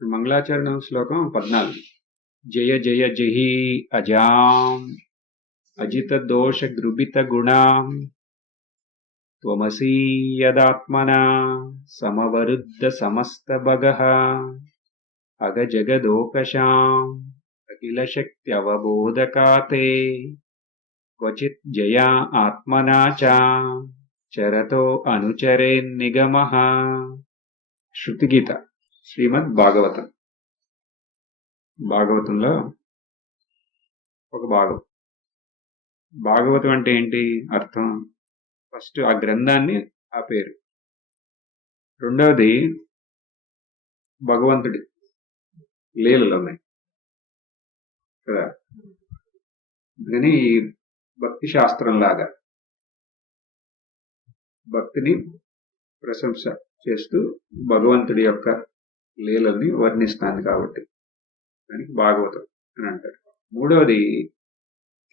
మంగళాచరణం శ్లోకం 14. జయ జయ జహి అజాం అజిత దోష గృభిత గుణాం త్వమసీ యదాత్మనా సమవరుద్ధ సమస్త భగః అగ జగదోకశాం అఖిల శక్తి అవబోధకాతే క్వచిత్ జయా ఆత్మనా చ చరతో అనుచరేన్నిగమః. శృతిగీత శ్రీమద్ భాగవతం. భాగవతంలో ఒక భాగం. భాగవతం అంటే ఏంటి అర్థం? ఫస్ట్ ఆ గ్రంథాన్ని, ఆ పేరు. రెండవది భగవంతుడి లీలలు ఉన్నాయి కదా. అందుకని భక్తి శాస్త్రం లాగా భక్తిని ప్రశంస చేస్తూ భగవంతుడి యొక్క లీలల్ని వర్ణిస్తాను కాబట్టి దానికి భాగవతం అని అంటారు. మూడవది,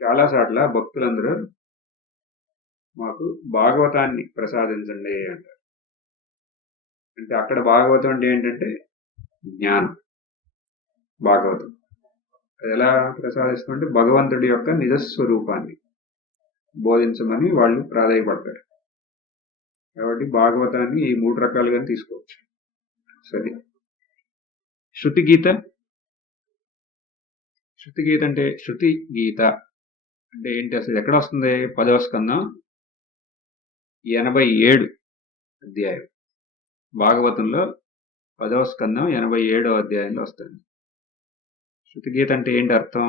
చాలా సార్ల భక్తులందరూ మాకు భాగవతాన్ని ప్రసాదించండి అంటారు. అంటే అక్కడ భాగవతం అంటే ఏంటంటే జ్ఞానం. భాగవతం అది ఎలా ప్రసాదిస్తుంటే భగవంతుడి యొక్క నిజస్వరూపాన్ని బోధించమని వాళ్ళు ప్రాధాయపడతారు. కాబట్టి భాగవతాన్ని ఈ 3 రకాలుగా తీసుకోవచ్చు. సరే, శృతి గీత. శృతి గీత అంటే శృతి గీత అంటే ఏంటి అసలు? ఎక్కడ వస్తుంది? 10వ స్కందం 87 అధ్యాయం. భాగవతంలో 10వ స్కందం 87వ అధ్యాయంలో వస్తుంది. శృతి గీత అంటే ఏంటి అర్థం?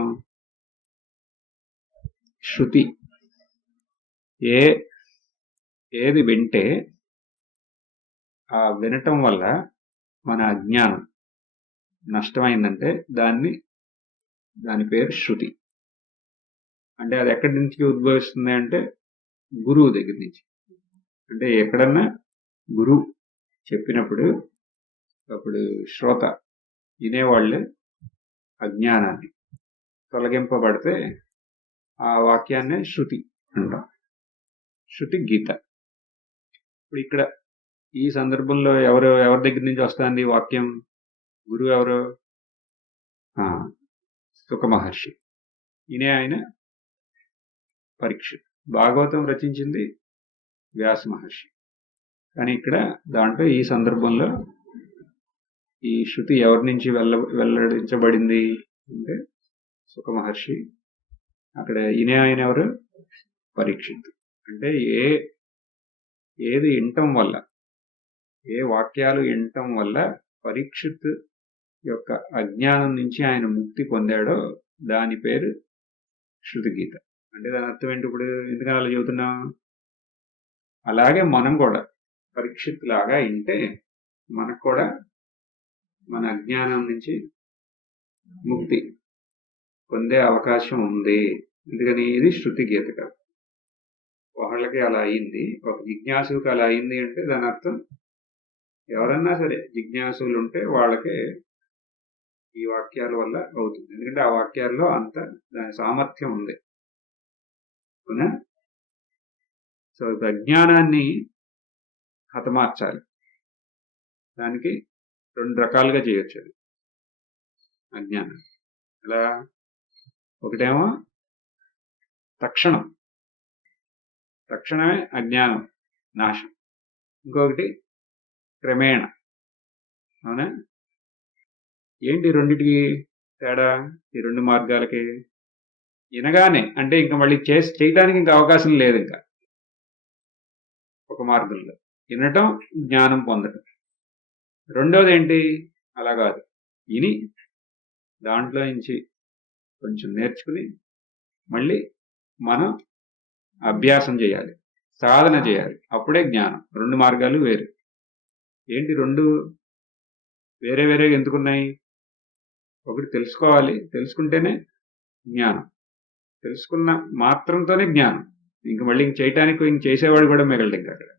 శృతి ఏది వింటే ఆ వినటం వల్ల మన అజ్ఞానం నష్టమైందంటే దాని పేరు శృతి. అంటే అది ఎక్కడి నుంచి ఉద్భవిస్తుంది అంటే గురువు దగ్గర నుంచి. అంటే ఎక్కడన్నా గురువు చెప్పినప్పుడు అప్పుడు శ్రోత వినేవాళ్ళే అజ్ఞానాన్ని తొలగింపబడితే ఆ వాక్యాన్నే శృతి అంటాం. శృతి గీత. ఇప్పుడు ఇక్కడ ఈ సందర్భంలో ఎవరి దగ్గర నుంచి వస్తుంది వాక్యం? గురువు ఎవరు? సుఖ మహర్షి. ఆయన పరీక్షిత్. భాగవతం రచించింది వ్యాస మహర్షి. కానీ ఇక్కడ దాంట్లో ఈ సందర్భంలో ఈ శృతి ఎవరి నుంచి వెల్లడించబడింది అంటే సుఖ మహర్షి. అక్కడ ఆయన ఎవరు? పరీక్షిత్. అంటే ఏది వినటం వల్ల, ఏ వాక్యాలు వినటం వల్ల పరీక్షిత్ యొక్క అజ్ఞానం నుంచి ఆయన ముక్తి పొందాడో దాని పేరు శృతి గీత. అంటే దాని అర్థం ఏంటి? ఇప్పుడు ఎందుకని అలా చెబుతున్నాం? అలాగే మనం కూడా పరీక్షిత్ లాగా వింటే మనకు కూడా మన అజ్ఞానం నుంచి ముక్తి పొందే అవకాశం ఉంది. ఎందుకని? ఇది శృతి గీత కాదు. వాళ్ళకి అలా అయింది, ఒక జిజ్ఞాసుకి అలా అయింది అంటే దాని అర్థం ఎవరన్నా సరే జిజ్ఞాసులు ఉంటే వాళ్ళకే ఈ వాక్యాల వల్ల అవుతుంది. ఎందుకంటే ఆ వాక్యాల్లో అంత దాని సామర్థ్యం ఉంది. అవునా? సో అజ్ఞానాన్ని హతమార్చాలి. దానికి 2 రకాలుగా చేయొచ్చు అది అజ్ఞానం. ఎలా? ఒకటేమో తక్షణమే అజ్ఞానం నాశం. ఇంకొకటి క్రమేణ. అవునా? ఏంటి రెండిటికి తేడా? ఈ 2 మార్గాలకి వినగానే అంటే ఇంకా మళ్ళీ చేయడానికి ఇంకా అవకాశం లేదు. ఇంకా ఒక మార్గంలో వినటం, జ్ఞానం పొందటం. రెండోది ఏంటి? అలా కాదు, విని దాంట్లో నుంచి కొంచెం నేర్చుకుని మళ్ళీ మనం అభ్యాసం చేయాలి, సాధన చేయాలి. అప్పుడే జ్ఞానం. 2 మార్గాలు వేరు. ఏంటి 2 వేరే వేరేగా ఎందుకున్నాయి? ఒకటి తెలుసుకోవాలి, తెలుసుకుంటేనే జ్ఞానం. తెలుసుకున్న మాత్రంతోనే జ్ఞానం. ఇంక మళ్ళీ చేయటానికి చేసేవాడు కూడా మిగలడు. ఇంకా అక్కడ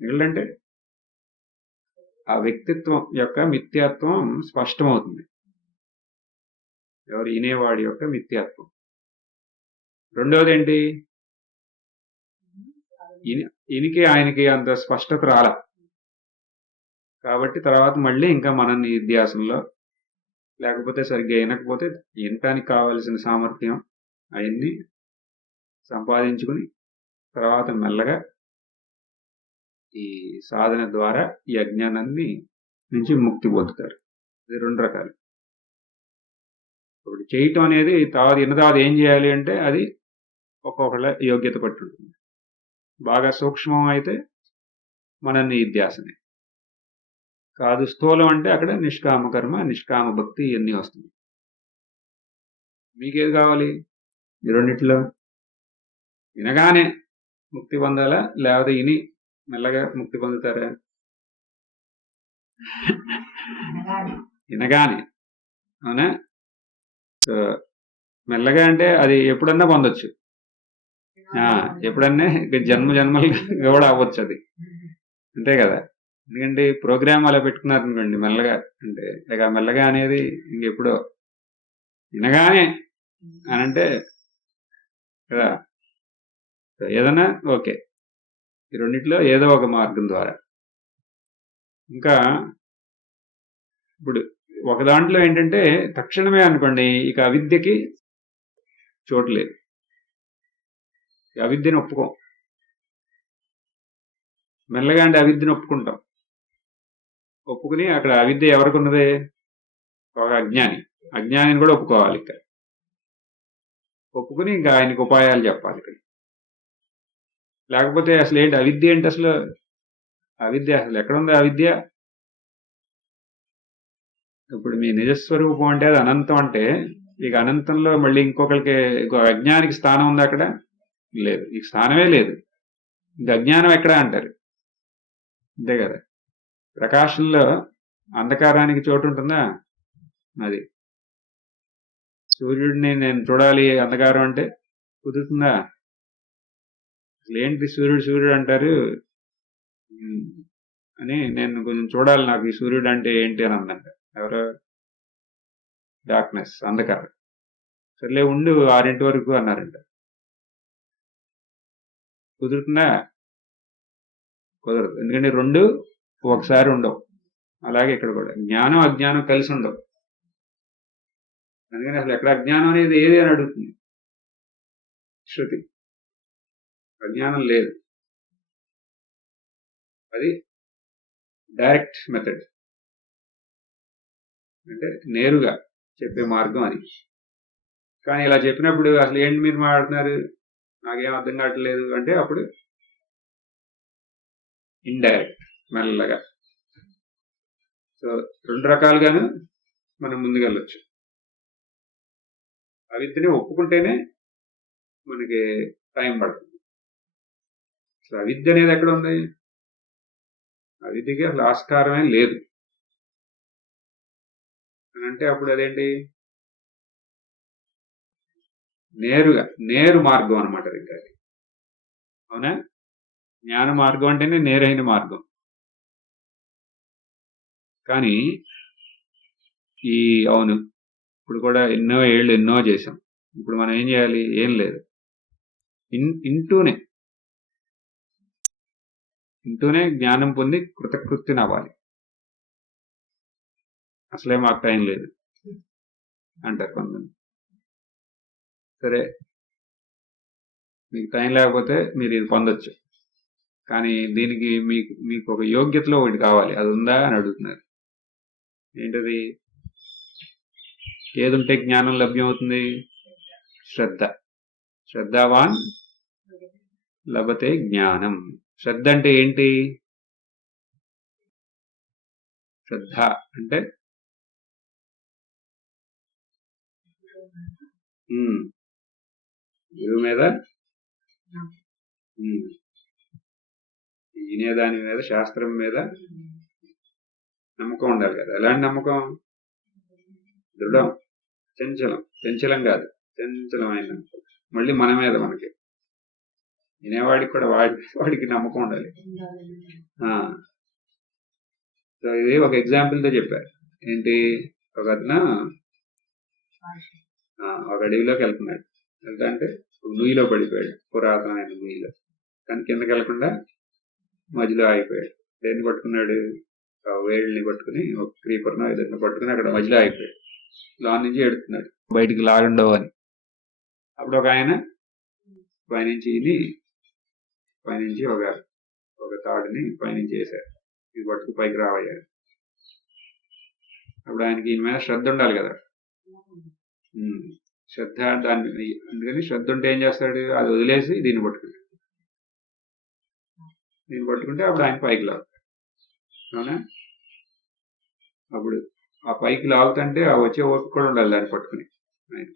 మిగలంటే ఆ వ్యక్తిత్వం యొక్క మిథ్యాత్వం స్పష్టమవుతుంది. ఎవరు? వినేవాడి యొక్క మిథ్యాత్వం. రెండవది ఏంటి? ఈయనకి ఆయనకి అంత స్పష్టత రాల. కాబట్టి తర్వాత మళ్ళీ ఇంకా మన నిధ్యాసనలో, లేకపోతే సరిగ్గా వినకపోతే వినటానికి కావాల్సిన సామర్థ్యం అవన్నీ సంపాదించుకుని తర్వాత మెల్లగా ఈ సాధన ద్వారా ఈ అజ్ఞానాన్ని నుంచి ముక్తి పొందుతారు. ఇది 2 రకాలు. ఇప్పుడు చేయటం అనేది తర్వాత ఏం చేయాలి అంటే అది ఒక్కొక్కళ్ళ యోగ్యత పట్టి ఉంటుంది. బాగా సూక్ష్మం అయితే మన నిధ్యాసనే. కాదు స్థూలం అంటే అక్కడ నిష్కామ కర్మ, నిష్కామ భక్తి ఇవన్నీ వస్తుంది. మీకేది కావాలి? ఈ రెండిట్లో వినగానే ముక్తి పొందాలా, లేకపోతే విని మెల్లగా ముక్తి పొందుతారా? వినగానే, అవునా? సో మెల్లగా అంటే అది ఎప్పుడన్నా పొందొచ్చు, ఎప్పుడన్నా జన్మలు కూడా అవ్వచ్చు అది, అంతే కదా. ఎందుకంటే ప్రోగ్రామ్ అలా పెట్టుకున్నారు అనుకోండి మెల్లగా, అంటే ఇక మెల్లగా అనేది ఇంకెప్పుడో వినగానే అని అంటే కదా. ఏదైనా ఓకే, ఈ రెండిట్లో ఏదో ఒక మార్గం ద్వారా. ఇంకా ఇప్పుడు ఒక దాంట్లో ఏంటంటే తక్షణమే అనుకోండి ఇక అవిద్యకి చోటు లేదు, అవిద్యను ఒప్పుకోం. మెల్లగా అంటే అవిద్యను ఒప్పుకుంటాం. ఒప్పుకుని అక్కడ అవిద్య ఎవరికి ఉన్నది? ఒక అజ్ఞానిని కూడా ఒప్పుకోవాలి. ఇక్కడ ఒప్పుకుని ఇంకా ఆయనకు ఉపాయాలు చెప్పాలి ఇక్కడ. లేకపోతే అసలు ఏంటి అవిద్య ఏంటి? అసలు అవిద్య అసలు ఎక్కడుంది అవిద్య? ఇప్పుడు మీ నిజస్వరూపం అంటే అది అనంతం, అంటే ఇక అనంతంలో మళ్ళీ ఇంకొకరికి అజ్ఞానికి స్థానం ఉంది అక్కడ? లేదు, ఈ స్థానమే లేదు. ఇంకా అజ్ఞానం ఎక్కడ అంటారు, అంతే కదా. ప్రకాశంలో అంధకారానికి చోటు ఉంటుందా? అది సూర్యుడిని నేను చూడాలి అంధకారం అంటే కుదురుతుందా? అసలు ఏంటి సూర్యుడు అంటారు అని, నేను కొంచెం చూడాలి, నాకు ఈ సూర్యుడు అంటే ఏంటి అని అందంట ఎవరో. డార్క్నెస్, అంధకారం. సర్లే ఉండు 6 వరకు అన్నారంట. కుదురుతుందా? కుదరదు. ఎందుకంటే 2 ఒకసారి ఉండవు. అలాగే ఇక్కడ కూడా జ్ఞానం అజ్ఞానం కలిసి ఉండవు. అందుకని అసలు ఎక్కడ అజ్ఞానం అనేది ఏది అని అడుగుతుంది శృతి. అజ్ఞానం లేదు, అది డైరెక్ట్ మెథడ్, అంటే నేరుగా చెప్పే మార్గం అది. కానీ ఇలా చెప్పినప్పుడు అసలు ఏంటి మీరు మాట్లాడుతున్నారు, నాకేం అర్థం కావట్లేదు అంటే అప్పుడు ఇండైరెక్ట్, మెల్లగా. సో 2 రకాలుగాను మనం ముందుకెళ్ళొచ్చు. అవిద్యని ఒప్పుకుంటేనే మనకి టైం పడుతుంది. అసలు అవిద్య అనేది ఎక్కడ ఉంది? అవిద్యకి అసలు ఆస్కారమే లేదు అని అంటే అప్పుడు అదేంటి? నేరు మార్గం అనమాట దగ్గర. అవునా? జ్ఞాన మార్గం అంటేనే నేరైన మార్గం. కానీ అవును, ఇప్పుడు కూడా ఎన్నో చేసాం. ఇప్పుడు మనం ఏం చేయాలి? ఏం లేదు, ఇంటూనే జ్ఞానం పొంది కృతకృత్యునవ్వాలి. అసలే మాకు టైం లేదు అంటారు కొంతమంది. సరే, మీకు టైం లేకపోతే మీరు ఇది పొందొచ్చు, కానీ దీనికి మీకు ఒక యోగ్యతలో ఒకటి కావాలి, అది ఉందా అని అడుగుతున్నారు. ఏంటది? ఏదుంటే జ్ఞానం లభ్యమవుతుంది? శ్రద్ధావాన్ లభతే జ్ఞానం. శ్రద్ధ అంటే ఏంటి? శ్రద్ధ అంటే గురువు మీద, వినేదాని మీద, శాస్త్రం మీద నమ్మకం ఉండాలి కదా. ఎలాంటి నమ్మకం? దృఢం, చంచలం కాదు, చంచలమైన నమ్మకం. మళ్ళీ మన మీద, మనకి వినేవాడికి కూడా వాడికి నమ్మకం ఉండాలి. సో ఇది ఒక ఎగ్జాంపుల్ తో చెప్పారు. ఏంటి? ఒక అతను ఒక అడవిలోకి వెళ్తున్నాడు. అంటే నుయ్యిలో పడిపోయాడు, పురాతనమైన నుయ్యిలో. కానీ కిందకి వెళ్లకుండా మధ్యలో ఆగిపోయాడు. దేన్ని పట్టుకున్నాడు? ఆ వేళ్ళని పట్టుకుని ఒక క్రీపర్నో ఏదైనా పట్టుకుని అక్కడ మధ్యలో అయిపోయాడు. లోన్ నుంచి ఎడుతున్నాడు బయటికి లాగండవు అని. అప్పుడు ఒక ఆయన పైనుంచి ఒక తాడుని పైనుంచి వేశారు. ఇది పట్టుకు పైకి రావయ్యారు. అప్పుడు ఆయనకి ఈయన మీద శ్రద్ధ ఉండాలి కదా. శ్రద్ధ దాన్ని అందుకని శ్రద్ధ ఉంటే ఏం చేస్తాడు, అది వదిలేసి దీన్ని పట్టుకుంటాడు. దీన్ని పట్టుకుంటే అప్పుడు ఆయన పైకి లాగుతాడు. అవునా? అప్పుడు ఆ పైకి లాగుతుంటే ఆ వచ్చే ఓపిక కూడా ఉండాలి దాన్ని పట్టుకుని. ఆయన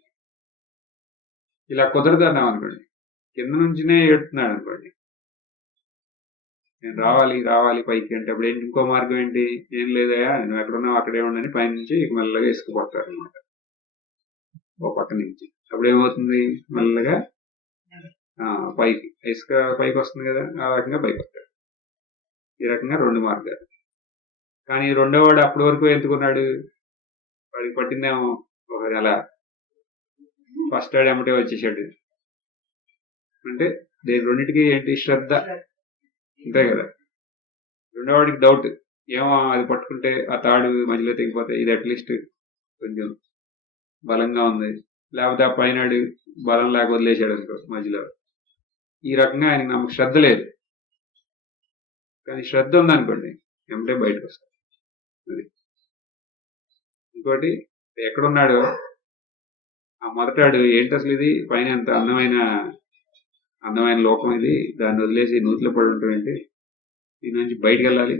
ఇలా కుదరదు అన్నాం అనుకోండి, కింద నుంచినే ఏడుతున్నాడు అనుకోండి, నేను రావాలి పైకి అంటే అప్పుడు ఏంటి, ఇంకో మార్గం ఏంటి, ఏం లేదయా నువ్వు ఎక్కడున్నావు అక్కడే ఉండని పైనుంచి మెల్లగా ఇసుకుపోతారు అనమాట ఓ పక్క నుంచి. అప్పుడు ఏమవుతుంది, మెల్లగా పైకి ఇసుక పైకి వస్తుంది కదా, ఆ రకంగా పైకి వస్తాడు. ఈ రకంగా 2 మార్గాలు. కానీ రెండో వాడు అప్పటి వరకు ఎందుకున్నాడు, వాడికి పట్టిందేమో ఒక నెల, ఫస్ట్ వాడు ఎమ్మటే వచ్చేసాడు. అంటే దీని రెండింటికి ఏంటి, శ్రద్ధ, అంతే కదా. రెండో వాడికి డౌట్, ఏమో అది పట్టుకుంటే ఆ తాడు మధ్యలో తెగిపోతే ఇది అట్లీస్ట్ కొంచెం బలంగా ఉంది, లేకపోతే ఆ పైన బలం లేక వదిలేసాడు అనుకో మధ్యలో. ఈ రకంగా ఆయనకి నమ్మకం, శ్రద్ధ లేదు. కానీ శ్రద్ధ ఉందనుకోండి ఎమ్మటే బయటకు వస్తాడు. అది ఇంకోటి, ఎక్కడున్నాడో ఆ మొదటాడు ఏంటి అసలు ఇది, పైన ఎంత అందమైన లోకం ఇది, దాన్ని వదిలేసి నూతిలో పడి ఉంటాం ఏంటి, దీని నుంచి బయటకు వెళ్ళాలి,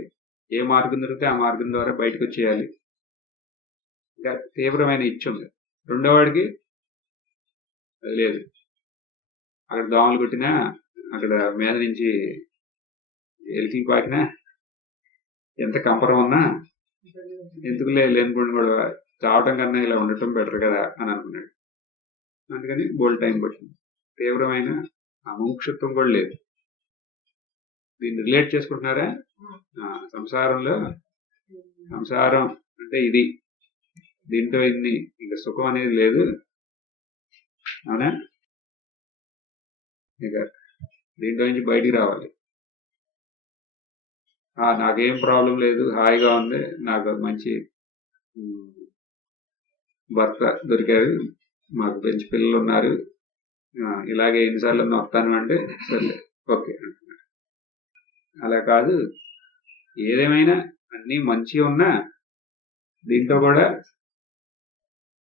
ఏ మార్గం దొరికితే ఆ మార్గం ద్వారా బయటకు వచ్చేయాలి. ఇంకా తీవ్రమైన ఇచ్చ ఉంది. రెండో వాడికి అది లేదు. అక్కడ దోమలు కొట్టినా, అక్కడ మీద నుంచి ఎలికి పాకినా, ఎంత కంపరం ఉన్నా ఎందుకు లేనుకోండి కూడా చావటం కన్నా ఇలా ఉండటం బెటర్ కదా అని అనుకున్నాడు. అందుకని బోల్డ్ టైం పట్టింది. తీవ్రమైన అముక్షత్వం కూడా లేదు. దీన్ని రిలేట్ చేసుకుంటున్నారా, సంసారం అంటే ఇది, దీంట్లో ఇన్ని ఇంకా సుఖం అనేది లేదు. అవునా? ఇక దీంట్లో నుంచి బయటికి రావాలి. నాకేం ప్రాబ్లం లేదు, హాయిగా ఉంది, నాకు మంచి భర్త దొరికారు, మాకు మంచి పిల్లలు ఉన్నారు, ఇలాగే ఎన్నిసార్లు వస్తాను అంటే సరే ఓకే అంటున్నాడు. అలా కాదు, ఏదేమైనా అన్నీ మంచి ఉన్నా దీంట్లో కూడా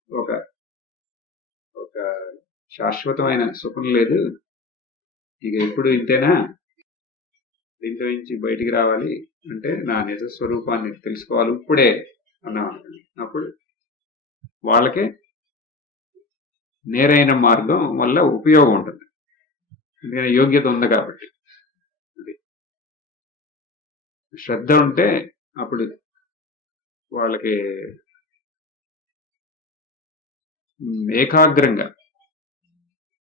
ఒక ఒక శాశ్వతమైన సుఖం లేదు, ఇక ఎప్పుడు ఇంతేనా, దీంట్లో నుంచి బయటికి రావాలి అంటే నా నిజ స్వరూపాన్ని తెలుసుకోవాలి ఇప్పుడే అన్నాం. అప్పుడు వాళ్ళకే నేరైన మార్గం వల్ల ఉపయోగం ఉంటుంది, ఎందుకంటే యోగ్యత ఉంది కాబట్టి. శ్రద్ధ ఉంటే అప్పుడు వాళ్ళకి ఏకాగ్రంగా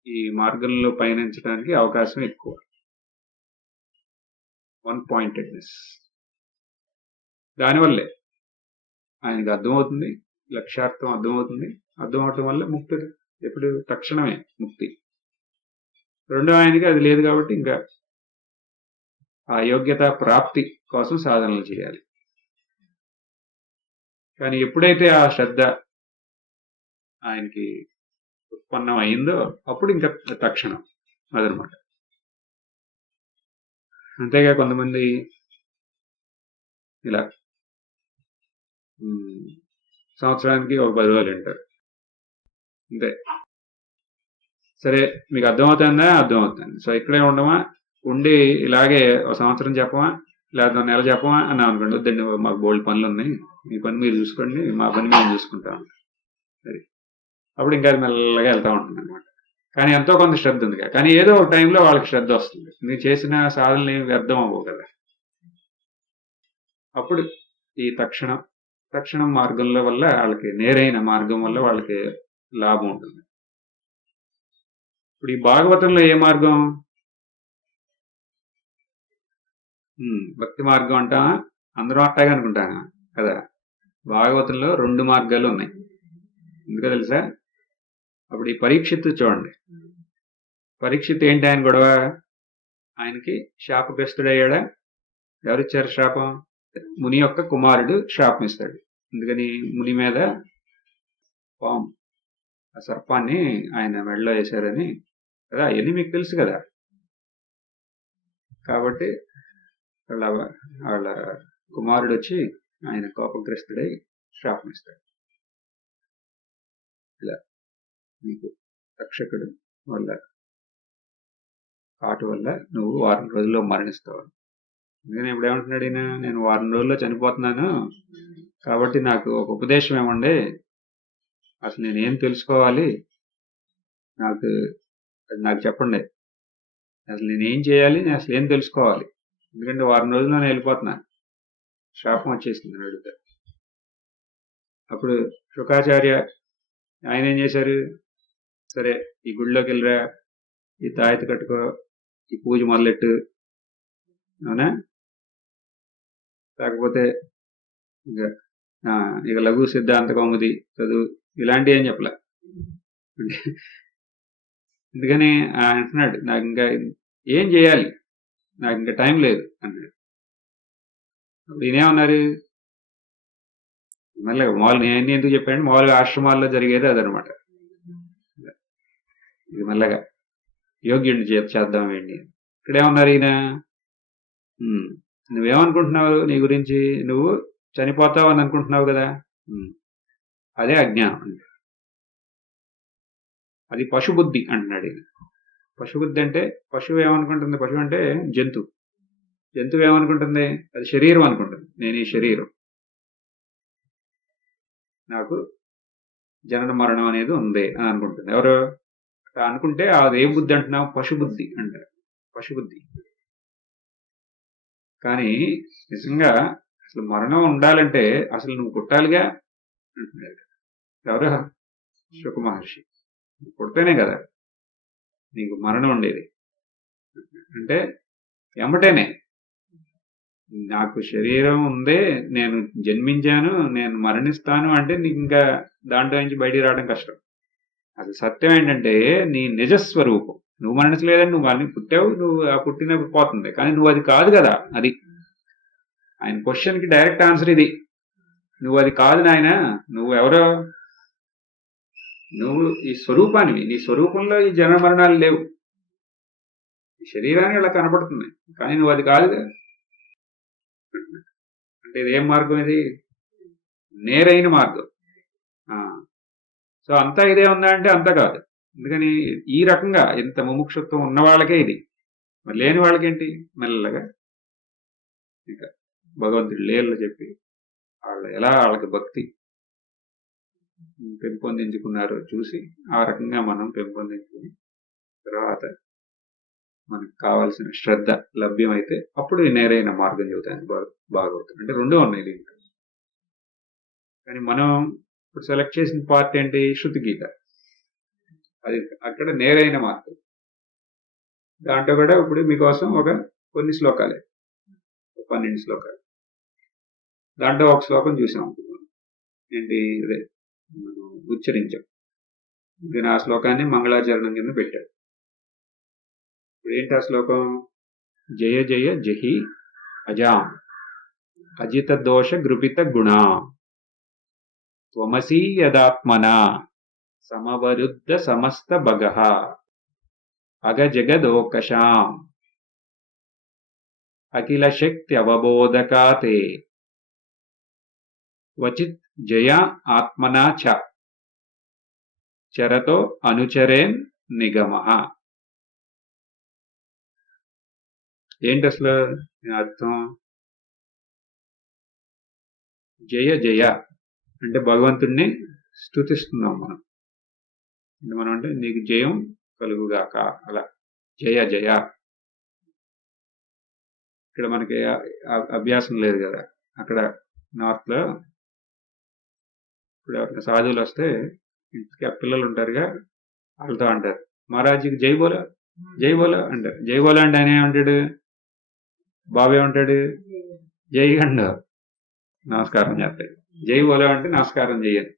ఈ మార్గంలో పయనించడానికి అవకాశం ఎక్కువ. 1 పాయింటెడ్నెస్. దానివల్లే ఆయనకి అర్థమవుతుంది, లక్ష్యార్థం అర్థమవుతుంది. అర్థమవటం వల్ల ముక్తి ఎప్పుడు తక్షణమే ముక్తి. రెండో ఆయనకి అది లేదు కాబట్టి ఇంకా ఆ యోగ్యత ప్రాప్తి కోసం సాధనలు చేయాలి. కానీ ఎప్పుడైతే ఆ శ్రద్ధ ఆయనకి ఉత్పన్నం అయిందో అప్పుడు ఇంకా తక్షణం అదనమాట. అంతేగా కొంతమంది ఇలా సంవత్సరానికి ఒక 10 రోజులు వింటారు అంతే. సరే మీకు అర్థమవుతుందా? అర్థమవుతుంది. సో ఇక్కడే ఉండమా, ఉండి ఇలాగే ఒక సంవత్సరం చెప్పమా, లేదా నెల చెప్పమా అని అనుకోండి. వద్దండి, మాకు బోల్డ్ పనులు ఉన్నాయి, మీ పని మీరు చూసుకోండి, మా పని మేము చూసుకుంటాం. సరే, అప్పుడు ఇంకా మెల్లగా వెళ్తూ ఉంటుంది అనమాట. కానీ ఎంతో కొంత శ్రద్ధ ఉంది. కానీ ఏదో ఒక టైంలో వాళ్ళకి శ్రద్ధ వస్తుంది. మీరు చేసిన సాధనలు ఏమి వ్యర్థం అవ్వవు కదా. అప్పుడు ఈ తక్షణం మార్గంలో వల్ల వాళ్ళకి, నేరైన మార్గం వల్ల వాళ్ళకి లాభం ఉంటుంది. ఇప్పుడు ఈ భాగవతంలో ఏ మార్గం? భక్తి మార్గం అంటామా? అందరూ అట్టాగా అనుకుంటాను కదా. భాగవతంలో 2 మార్గాలు ఉన్నాయి. ఎందుకో తెలుసా? అప్పుడు ఈ పరీక్షిత్తు చూడండి. పరీక్షిత్తు ఏంటి ఆయన గొడవ? ఆయనకి శాపగ్రస్తుడయ్యాడా? ఎవరిచ్చారు శాపం? ముని యొక్క కుమారుడు శాపం ఇస్తాడు. అందుకని ముని మీద పాము, ఆ సర్పాన్ని ఆయన మెడలో వేశారని కదా, అవన్నీ మీకు తెలుసు కదా. కాబట్టి వాళ్ళ వాళ్ళ కుమారుడు వచ్చి ఆయన కోపగ్రస్తుడై శాపం ఇస్తాడు. ఇలా నీకు రక్షకుడు వల్ల కాటు వల్ల నువ్వు వారం రోజుల్లో మరణిస్తావు. అందుకని ఇప్పుడు ఏమంటున్నాడు ఈయన, నేను వారం రోజుల్లో చనిపోతున్నాను కాబట్టి నాకు ఒక ఉపదేశం ఏమండే, అసలు నేనేం తెలుసుకోవాలి, నాకు నాకు చెప్పండి, అసలు నేనేం చేయాలి, నేను అసలు ఏం తెలుసుకోవాలి, ఎందుకంటే వారం రోజుల్లో నేను వెళ్ళిపోతున్నాను, శాపం వచ్చేసింది అని అడుగుతారు. అప్పుడు శుకాచార్య ఆయన ఏం చేశారు, సరే ఈ గుడిలోకి వెళ్ళరా, ఈ తాయెత్తు కట్టుకో, ఈ పూజ మొదలెట్టు, అవునా, లేకపోతే ఇక లఘు సిద్ధాంత కౌముది చదువు, ఇలాంటివి ఏం చెప్పలే. అందుకని అంటున్నాడు, నాకు ఇంకా ఏం చేయాలి, నాకు ఇంకా టైం లేదు అన్నాడు. అప్పుడు ఈయనేమన్నారు, మళ్ళీ మామూలు నేను ఎందుకు చెప్పాను, మామూలుగా ఆశ్రమాల్లో జరిగేది అదనమాట. ఇది మెల్లగా యోగ్యుడిని చేద్దాం ఏంటి. ఇక్కడేమన్నారు ఈయన, నువ్వేమనుకుంటున్నావు, నీ గురించి నువ్వు చనిపోతావు అని అనుకుంటున్నావు కదా, అదే అజ్ఞానం, అది పశుబుద్ధి అంటున్నాడు ఈయన. పశుబుద్ధి అంటే పశువు ఏమనుకుంటుంది, పశువు అంటే జంతువు ఏమనుకుంటుంది, అది శరీరం అనుకుంటుంది, నేను ఈ శరీరం, నాకు జనన మరణం అనేది ఉంది అని అనుకుంటుంది. ఎవరు అనుకుంటే అది ఏ బుద్ధి అంటున్నావు, పశుబుద్ధి అంటారు, పశుబుద్ధి. కానీ నిజంగా అసలు మరణం ఉండాలంటే అసలు నువ్వు పుట్టాలిగా అంటున్నాడు. ఎవరు, శుక మహర్షి. పుడితేనే కదా నీకు మరణం ఉండేది. అంటే ఎమ్మటేనే నాకు శరీరం ఉందే, నేను జన్మించాను, నేను మరణిస్తాను అంటే నీకు ఇంకా దాంట్లో నుంచి బయటికి రావడం కష్టం. అసలు సత్యం ఏంటంటే నీ నిజస్వరూపం, నువ్వు మరణించలేదని నువ్వు మళ్ళీ పుట్టావు, నువ్వు ఆ పుట్టినప్పుడు పోతుంది, కానీ నువ్వు అది కాదు కదా. అది ఆయన క్వశ్చన్కి డైరెక్ట్ ఆన్సర్ ఇది, నువ్వు అది కాదు నాయన, నువ్వు ఎవరో, నువ్వు ఈ స్వరూపానివి, నీ స్వరూపంలో ఈ జన్మ మరణాలు లేవు, ఈ శరీరాన్ని ఇలా కనపడుతుంది, కానీ నువ్వు అది కాదుగా. అంటే ఇదేం మార్గం, ఇది నేరైన మార్గం. సో అంతా ఇదే ఉందా అంటే అంతా కాదు. అందుకని ఈ రకంగా ఇంత ముముక్షత్వం ఉన్న వాళ్ళకే ఇది, మరి లేని వాళ్ళకేంటి, మెల్లగా ఇంకా భగవంతుడు లీలలు చెప్పి వాళ్ళు ఎలా వాళ్ళకి భక్తి పెంపొందించుకున్నారో చూసి ఆ రకంగా మనం పెంపొందించుకుని తర్వాత మనకు కావాల్సిన శ్రద్ధ లభ్యమైతే అప్పుడు నేరైన మార్గం చెబుతాను బాగవుతుంది. అంటే రెండూ ఉన్నాయి దీంట్లో. కానీ మనం ఇప్పుడు సెలెక్ట్ చేసిన పార్ట్ ఏంటి, శృతి గీత, అది అక్కడ నేరైన మార్గం. దాంట్లో కూడా ఇప్పుడు మీకోసం కొన్ని శ్లోకాలే, 12 శ్లోకాలు. దాంట్లో ఒక శ్లోకం చూసాం ఏంటి, అదే మనం ఉచ్చరించాం. నేను ఆ శ్లోకాన్ని మంగళాచరణం కింద పెట్టాడు. ఇప్పుడు ఏంటి ఆ శ్లోకం, జయ జయ జహి అజాం అజిత దోష గృపిత గుణా త్వమసీ యదాత్మనా సమవరుద్ధ సమస్త భగః అగజగదోకషాం అఖిల శక్తి అవబోధకాతే క్వచిత్ జయ ఆత్మనా చ చరతో అనుచరేన్ నిగమః. ఏంటి అసలు అర్థం, జయ జయ అంటే భగవంతుడిని స్తుతిస్తున్నాం మనం. మనం అంటే నీకు జయం కలుగుగాక, అలా జయ జయ. ఇక్కడ మనకి అభ్యాసం లేదు కదా, అక్కడ నార్త్ లో ఇప్పుడు ఎవరైనా సాధువులు వస్తే ఇంటికి పిల్లలు ఉంటారుగా, వాళ్ళతో అంటారు మహారాజీకి జై బోలా జై బోలా అంటారు. జై బోలా అంటే ఆయన ఏమంటాడు, బాబు ఏమంటాడు, జై గండ నమస్కారం చేస్తాడు. జై బోలా అంటే నమస్కారం చెయ్యను,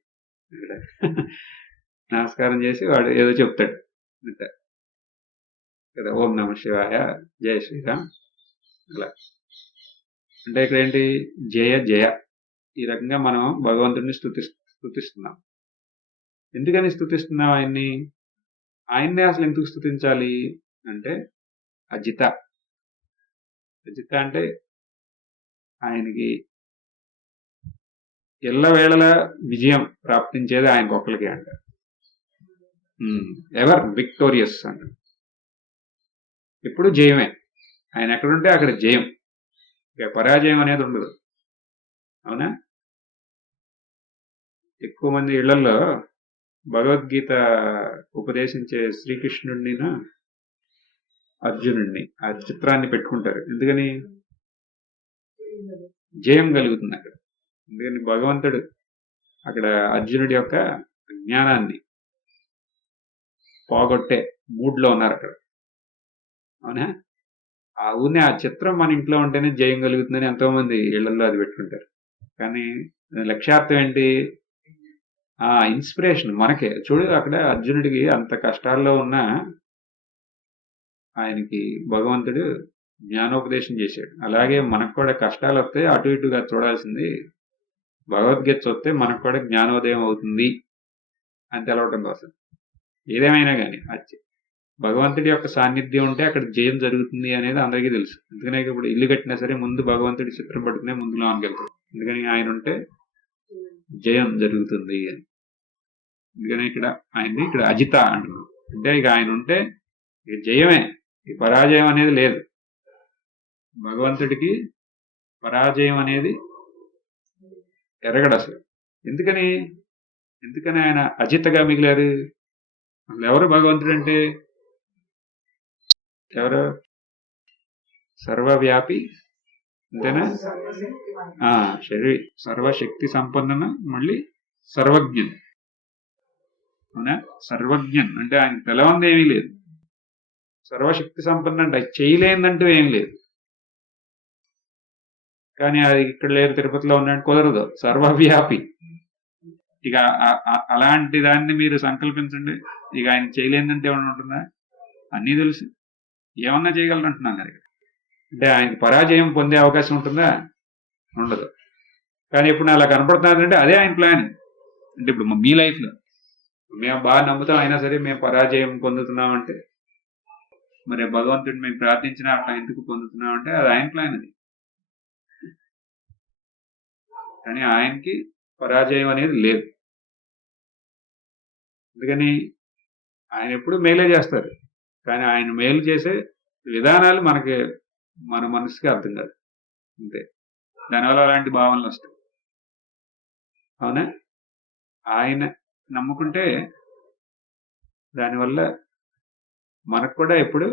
నమస్కారం చేసి వాడు ఏదో చెప్తాడు కదా, ఓం నమ శివాయ, జయ శ్రీరామ్, అలా. అంటే ఇక్కడ ఏంటి? జయ జయ. ఈ రకంగా మనం భగవంతుడిని స్తుతిస్తున్నాం. ఎందుకని స్తుతిస్తున్నాం ఆయన్ని? ఆయన్నే అసలు ఎందుకు స్తుతించాలి అంటే అజిత. అజిత అంటే ఆయనకి ఎల్లవేళలా విజయం ప్రాప్తించేది ఆయనకు ఒక్కలికే అంటారు. ఎవర్ విక్టోరియస్ అంటారు. ఎప్పుడు జయమే. ఆయన ఎక్కడుంటే అక్కడ జయం, ఇక పరాజయం అనేది ఉండదు. అవునా? ఎక్కువ మంది ఇళ్లలో భగవద్గీత ఉపదేశించే శ్రీకృష్ణుడిని అర్జునుడిని ఆ చిత్రాన్ని పెట్టుకుంటారు. ఎందుకని? జయం కలుగుతుంది అక్కడ. ఎందుకని? భగవంతుడు అక్కడ అర్జునుడి యొక్క జ్ఞానాన్ని పోగొట్టే మూడ్లో ఉన్నారు అక్కడ. అవునా? ఆ ఊరిని ఆ చిత్రం మన ఇంట్లో ఉంటేనే జయం కలుగుతుందని ఎంతో మంది ఇళ్లలో అది పెట్టుకుంటారు. కానీ లక్ష్యార్థం ఏంటి? ఆ ఇన్స్పిరేషన్ మనకే. చూడు, అక్కడ అర్జునుడికి అంత కష్టాల్లో ఉన్న ఆయనకి భగవంతుడు జ్ఞానోపదేశం చేశాడు. అలాగే మనకు కూడా కష్టాలు వస్తే అటు ఇటుగా చూడాల్సింది భగవద్గీత చూస్తే మనకు కూడా జ్ఞానోదయం అవుతుంది అని తెలవటం కోసం. ఏదేమైనా కానీ భగవంతుడి యొక్క సాన్నిధ్యం ఉంటే అక్కడ జయం జరుగుతుంది అనేది అందరికీ తెలుసు. ఎందుకనే ఇప్పుడు ఇల్లు కట్టినా సరే ముందు భగవంతుడి చిత్రం పట్టుకునే ముందు లోనికి వెళ్తాం. ఎందుకని? ఆయన ఉంటే జయం జరుగుతుంది అని. ఎందుకని ఇక్కడ ఆయన్ని ఇక్కడ అజిత అంటున్నాం. అంటే ఇక ఆయన ఉంటే ఇక జయమే, ఈ పరాజయం అనేది లేదు. భగవంతుడికి పరాజయం అనేది ఎరగడు అసలు. ఎందుకని? ఎందుకని ఆయన అజితగా మిగిలారు? అసలు ఎవరు భగవంతుడు అంటే? ఎవరు? సర్వవ్యాపి అంతేనా? సర్వశక్తి సంపన్నన, మళ్ళీ సర్వజ్ఞన్. అవునా? సర్వజ్ఞన్ అంటే ఆయన తెలవంది ఏమీ లేదు. సర్వశక్తి సంపన్న అంటే చేయలేదంటూ ఏం లేదు. కానీ అది ఇక్కడ లేదు, తిరుపతిలో ఉన్నట్టు కుదరదు. సర్వవ్యాపి. ఇక అలాంటి దాన్ని మీరు సంకల్పించండి. ఇక ఆయన చేయలేదంటే ఏమన్నా ఉంటుందా? అన్నీ తెలుసు, ఏమన్నా చేయగలరు అంటున్నాను కదా. అంటే ఆయనకి పరాజయం పొందే అవకాశం ఉంటుందా? ఉండదు. కానీ ఇప్పుడు అలా కనపడుతున్నారంటే అదే ఆయన ప్లాన్. అంటే ఇప్పుడు మీ లైఫ్లో మేము బాగా నమ్ముతాం, అయినా సరే మేము పరాజయం పొందుతున్నామంటే మరి భగవంతుడిని మేము ప్రార్థించినా అట్లా ఎందుకు పొందుతున్నామంటే అది ఆయన ప్లాన్. అది కానీ ఆయనకి పరాజయం అనేది లేదు. అందుకని ఆయన ఎప్పుడు మేలే చేస్తారు. కానీ ఆయన మేలు చేసే విధానాలు మన మనసుకి అర్థం కాదు అంతే. దానివల్ల అలాంటి భావనలు వస్తాయి. అవునా? ఆయన నమ్ముకుంటే దానివల్ల మనకు కూడా ఎప్పుడు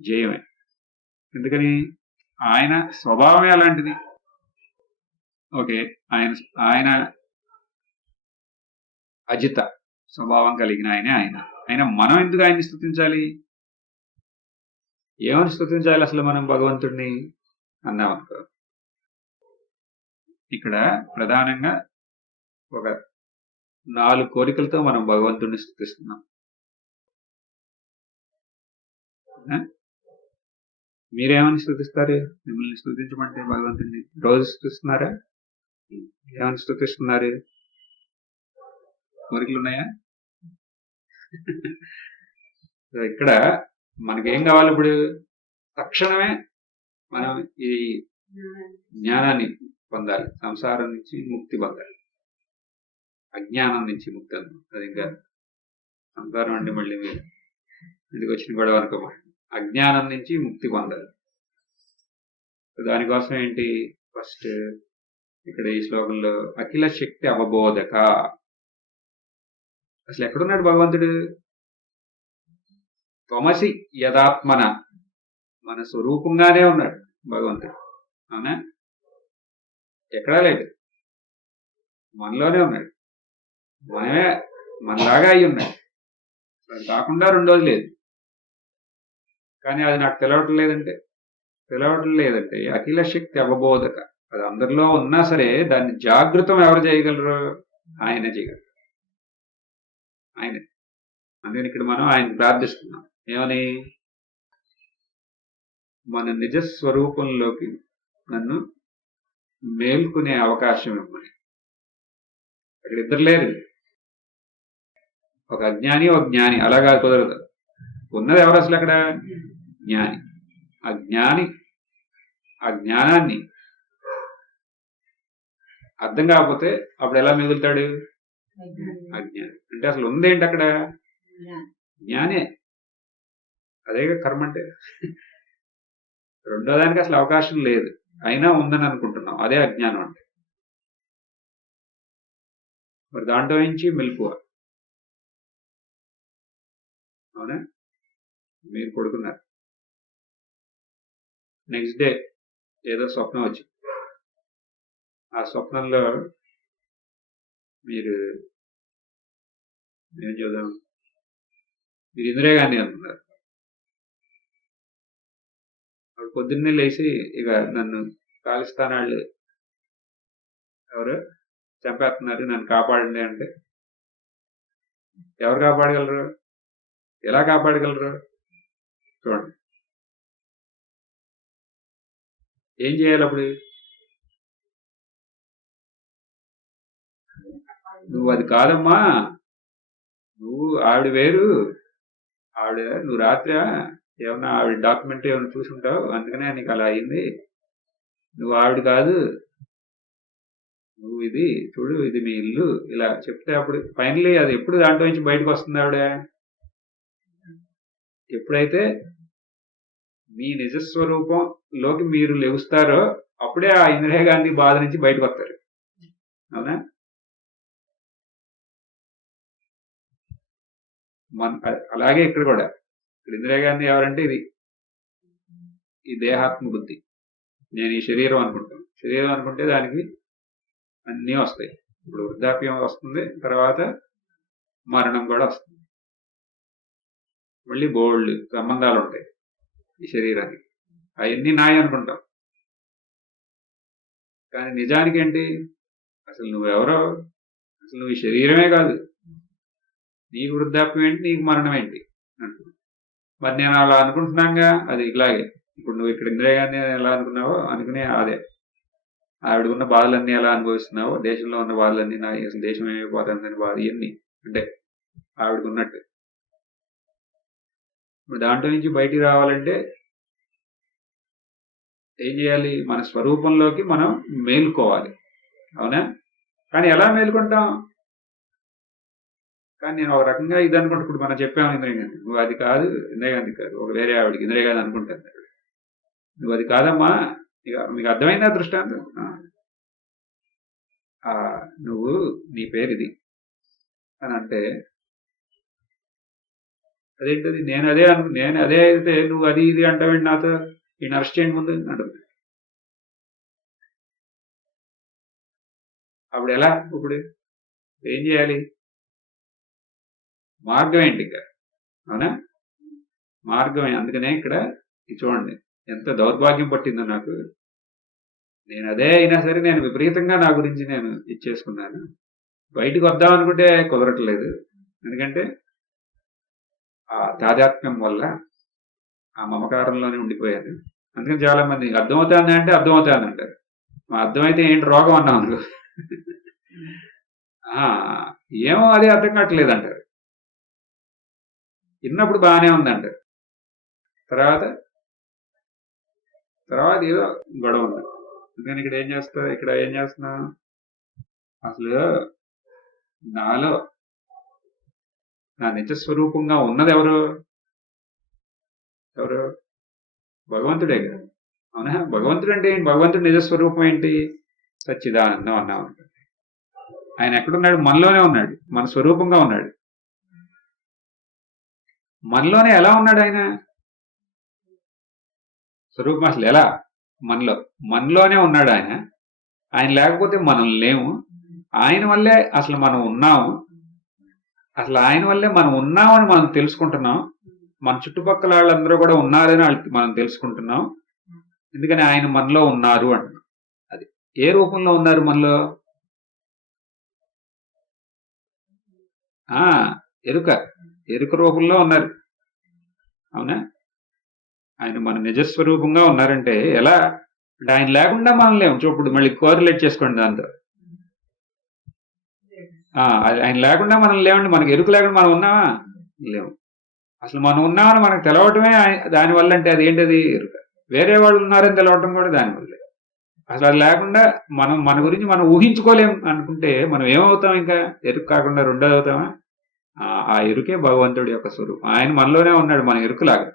జయమే. ఎందుకని? ఆయన స్వభావమే అలాంటిది. ఓకే, ఆయన అజిత స్వభావం కలిగిన ఆయన మనం ఎందుకు ఆయన్ని స్తుతించాలి? ఏమని స్తుతించాలి అసలు మనం భగవంతుడిని అన్నామనుకో, ఇక్కడ ప్రధానంగా ఒక 4 కోరికలతో మనం భగవంతుడిని స్తుతిస్తున్నాం. మీరేమని స్తుతిస్తారు? మిమ్మల్ని స్తుతించమంటే భగవంతుడిని రోజు స్తుతిస్తున్నారా? ఏమని స్తుతిస్తున్నారు? కోరికలు ఉన్నాయా? ఇక్కడ మనకేం కావాలి? ఇప్పుడు తక్షణమే మనం ఈ జ్ఞానాన్ని పొందాలి, సంసారం నుంచి ముక్తి పొందాలి, అజ్ఞానం నుంచి ముక్తి. అది ఇంకా సంసారం అంటే మళ్ళీ మీరు ఇంటికి వచ్చిన గొడవ అనుకో. అజ్ఞానం నుంచి ముక్తి పొందాలి. దానికోసం ఏంటి? ఫస్ట్ ఇక్కడ ఈ శ్లోకంలో అఖిల శక్తి అవబోధక. అసలు ఎక్కడున్నాడు భగవంతుడు? త్వమసి యదాత్మన, మన స్వరూపంగానే ఉన్నాడు భగవంతుడు. అవునా? ఎక్కడా లేదు, మనలోనే ఉన్నాడు. మనమే మనలాగా అయి ఉన్నాడు. అది కాకుండా రెండోది లేదు. కానీ అది నాకు తెలవటం లేదంటే అఖిల శక్తి అవబోధక. అది అందరిలో ఉన్నా సరే దాన్ని జాగృతం ఎవరు చేయగలరు? ఆయనే చేయగలరు. ఆయనే. అందుకని ఇక్కడ మనం ఆయన ప్రార్థిస్తున్నాం. ఏమని? మన నిజ స్వరూపంలోకి నన్ను మేల్కొనే అవకాశం ఇవ్వమని. అక్కడ ఇద్దరు లేరు, ఒక అజ్ఞాని ఒక జ్ఞాని. అలాగా కుదరదు. ఉన్నది ఎవరు అసలు అక్కడ? జ్ఞాని. ఆ జ్ఞానాన్ని అర్థం కాకపోతే అప్పుడు ఎలా మిగులుతాడు? అజ్ఞాని. అంటే అసలు ఉందేంటి అక్కడ? జ్ఞానే. అదేగా కర్మ అంటే. రెండో దానికి అసలు అవకాశం లేదు, అయినా ఉందని అనుకుంటున్నాం. అదే అజ్ఞానం అంటే. మరి దాంట్లో నుంచి మెలకువ. అవునా? మీరు పడుకున్నారు, నెక్స్ట్ డే ఏదో స్వప్నం వచ్చింది. ఆ స్వప్నంలో మీరు ఏం చూద్దాం, మీరు ఇందిరాగాంధీ అంటున్నారు. అప్పుడు పొద్దున్నే లేచి ఇక నన్ను కాలిస్తానాళ్ళు ఎవరు చంపేస్తున్నారు, నన్ను కాపాడండి అంటే ఎవరు కాపాడగలరు? ఎలా కాపాడగలరు? చూడండి, ఏం చేయాలి అప్పుడు? నువ్వు అది కాదమ్మా, నువ్వు ఆవిడ వేరు, నువ్వు రాత్రి ఏమన్నా ఆవిడ డాక్యుమెంట్ ఏమైనా చూసుంటావు, అందుకనే నీకు అలా అయింది. నువ్వు ఆవిడ కాదు, నువ్వు ఇది చూడు, ఇది మీ ఇల్లు, ఇలా చెప్తే అప్పుడు ఫైనలీ అది ఎప్పుడు దాంట్లో నుంచి బయటకు వస్తుంది ఆవిడ? ఎప్పుడైతే మీ నిజస్వరూపంలోకి మీరు లెగుస్తారో అప్పుడే ఆ ఇందిరాగాంధీ బాధ నుంచి బయటకు వస్తారు. అవునా? అలాగే ఇక్కడ కూడా ఇందిరాగాంధీ ఎవరంటే ఈ దేహాత్మ బుద్ధి. నేను ఈ శరీరం అనుకుంటాను. శరీరం అనుకుంటే దానికి అన్నీ వస్తాయి. ఇప్పుడు వృద్ధాప్యం వస్తుంది, తర్వాత మరణం కూడా వస్తుంది, మళ్ళీ బోల్డ్ సంబంధాలు ఉంటాయి ఈ శరీరానికి. అవన్నీ నాయ అనుకుంటాం. కానీ నిజానికి ఏంటి? అసలు నువ్వెవరో? అసలు నువ్వు ఈ శరీరమే కాదు. నీకు వృద్ధాప్యం ఏంటి, నీకు మరణం ఏంటి అంటున్నా. మరి నేను అలా అనుకుంటున్నాగా, అది ఇలాగే. ఇప్పుడు నువ్వు ఇక్కడ ఇందిరాగాంధీ ఎలా అనుకున్నావో అనుకునే అదే. ఆవిడకున్న బాధలన్నీ ఎలా అనుభవిస్తున్నావో, దేశంలో ఉన్న బాధలన్నీ, నా దేశం ఏమైపోతుందని బాధ, ఇవన్నీ అంటే ఆవిడకున్నట్టు. ఇప్పుడు దాంట్లో నుంచి బయటికి రావాలంటే ఏం చేయాలి? మన స్వరూపంలోకి మనం మేలుకోవాలి. అవునా? కానీ ఎలా మేలుకుంటాం? కానీ నేను ఒక రకంగా ఇది అనుకుంటా. ఇప్పుడు మనం చెప్పాము ఇందిరాగాంధీ, నువ్వు అది కాదు, ఇందిరాగాంధీ కాదు, ఒక వేరే ఆవిడకి ఇందిరాగాంధీ అనుకుంటాను. నువ్వు అది కాదమ్మా, ఇక మీకు అర్థమైందా దృష్టాంతం? నువ్వు నీ పేరు ఇది అని అంటే అదేంటది? నేను అదే అయితే నువ్వు అది ఇది అంటావేంటి నాతో? ఈ అరెస్ట్ చేయండి ముందు అంటుంది. అప్పుడు ఎలా? ఇప్పుడు ఏం చేయాలి? మార్గం ఏంటి ఇక? అవునా? మార్గం. అందుకనే ఇక్కడ చూడండి ఎంత దౌర్భాగ్యం పట్టిందో నాకు. నేను అదే అయినా సరే నేను విపరీతంగా నా గురించి నేను ఇచ్చేసుకున్నాను. బయటికి వద్దాం అనుకుంటే కుదరట్లేదు. ఎందుకంటే ఆ తాదాత్మ్యం వల్ల ఆ మమకారంలోనే ఉండిపోయాను. అందుకని చాలా మంది అర్థమవుతుంది అంటే అర్థమవుతుంది అంటారు. అర్థమైతే ఏంటి రోగం అన్నాం అనుకో, ఏమో అదే అర్థం కావట్లేదు అంటారు. విన్నప్పుడు బాగానే ఉందంటారు, తర్వాత ఏదో గొడవ ఉంది. అందుకని ఇక్కడ ఏం చేస్తున్నా, అసలు నాలో నా నిజస్వరూపంగా ఉన్నది ఎవరు? భగవంతుడే కదా. అవునా? భగవంతుడు అంటే ఏంటి? భగవంతుడు నిజస్వరూపం ఏంటి? సచ్చిదానందం అన్నాం. ఆయన ఎక్కడున్నాడు? మనలోనే ఉన్నాడు, మన స్వరూపంగా ఉన్నాడు. మనలోనే ఎలా ఉన్నాడు ఆయన? స్వరూపం అసలు ఎలా? మనలోనే ఉన్నాడు ఆయన. ఆయన లేకపోతే మనం లేము. ఆయన వల్లే అసలు మనం ఉన్నాము. అసలు ఆయన వల్లే మనం ఉన్నామని మనం తెలుసుకుంటున్నాం. మన చుట్టుపక్కల వాళ్ళందరూ కూడా ఉన్నారని మనం తెలుసుకుంటున్నాం. ఎందుకని ఆయన మనలో ఉన్నారు అంటున్నాం. అది ఏ రూపంలో ఉన్నారు మనలో? ఎరుక రూపంలో ఉన్నారు. అవునా? ఆయన మన నిజస్వరూపంగా ఉన్నారంటే ఎలా? అంటే ఆయన లేకుండా మనం లేము. ఇప్పుడు మళ్ళీ కోరిలేట్ చేసుకోండి దాంతో. ఆయన లేకుండా మనం లేవండి. మనకి ఎరుకు లేకుండా మనం ఉన్నామా? లేవు. అసలు మనం ఉన్నామని మనకు తెలవటమే దానివల్ల. అంటే అది ఏంటది? ఎరుక. వేరే వాళ్ళు ఉన్నారని తెలవటం కూడా దానివల్లే. అసలు అది లేకుండా మనం మన గురించి మనం ఊహించుకోలేం అనుకుంటే మనం ఏమవుతాం? ఇంకా ఎరుకు కాకుండా రెండోది అవుతామా? ఆ ఎరుకే భగవంతుడి యొక్క స్వరూపం. ఆయన మనలోనే ఉన్నాడు, మన ఎరుకులాగా.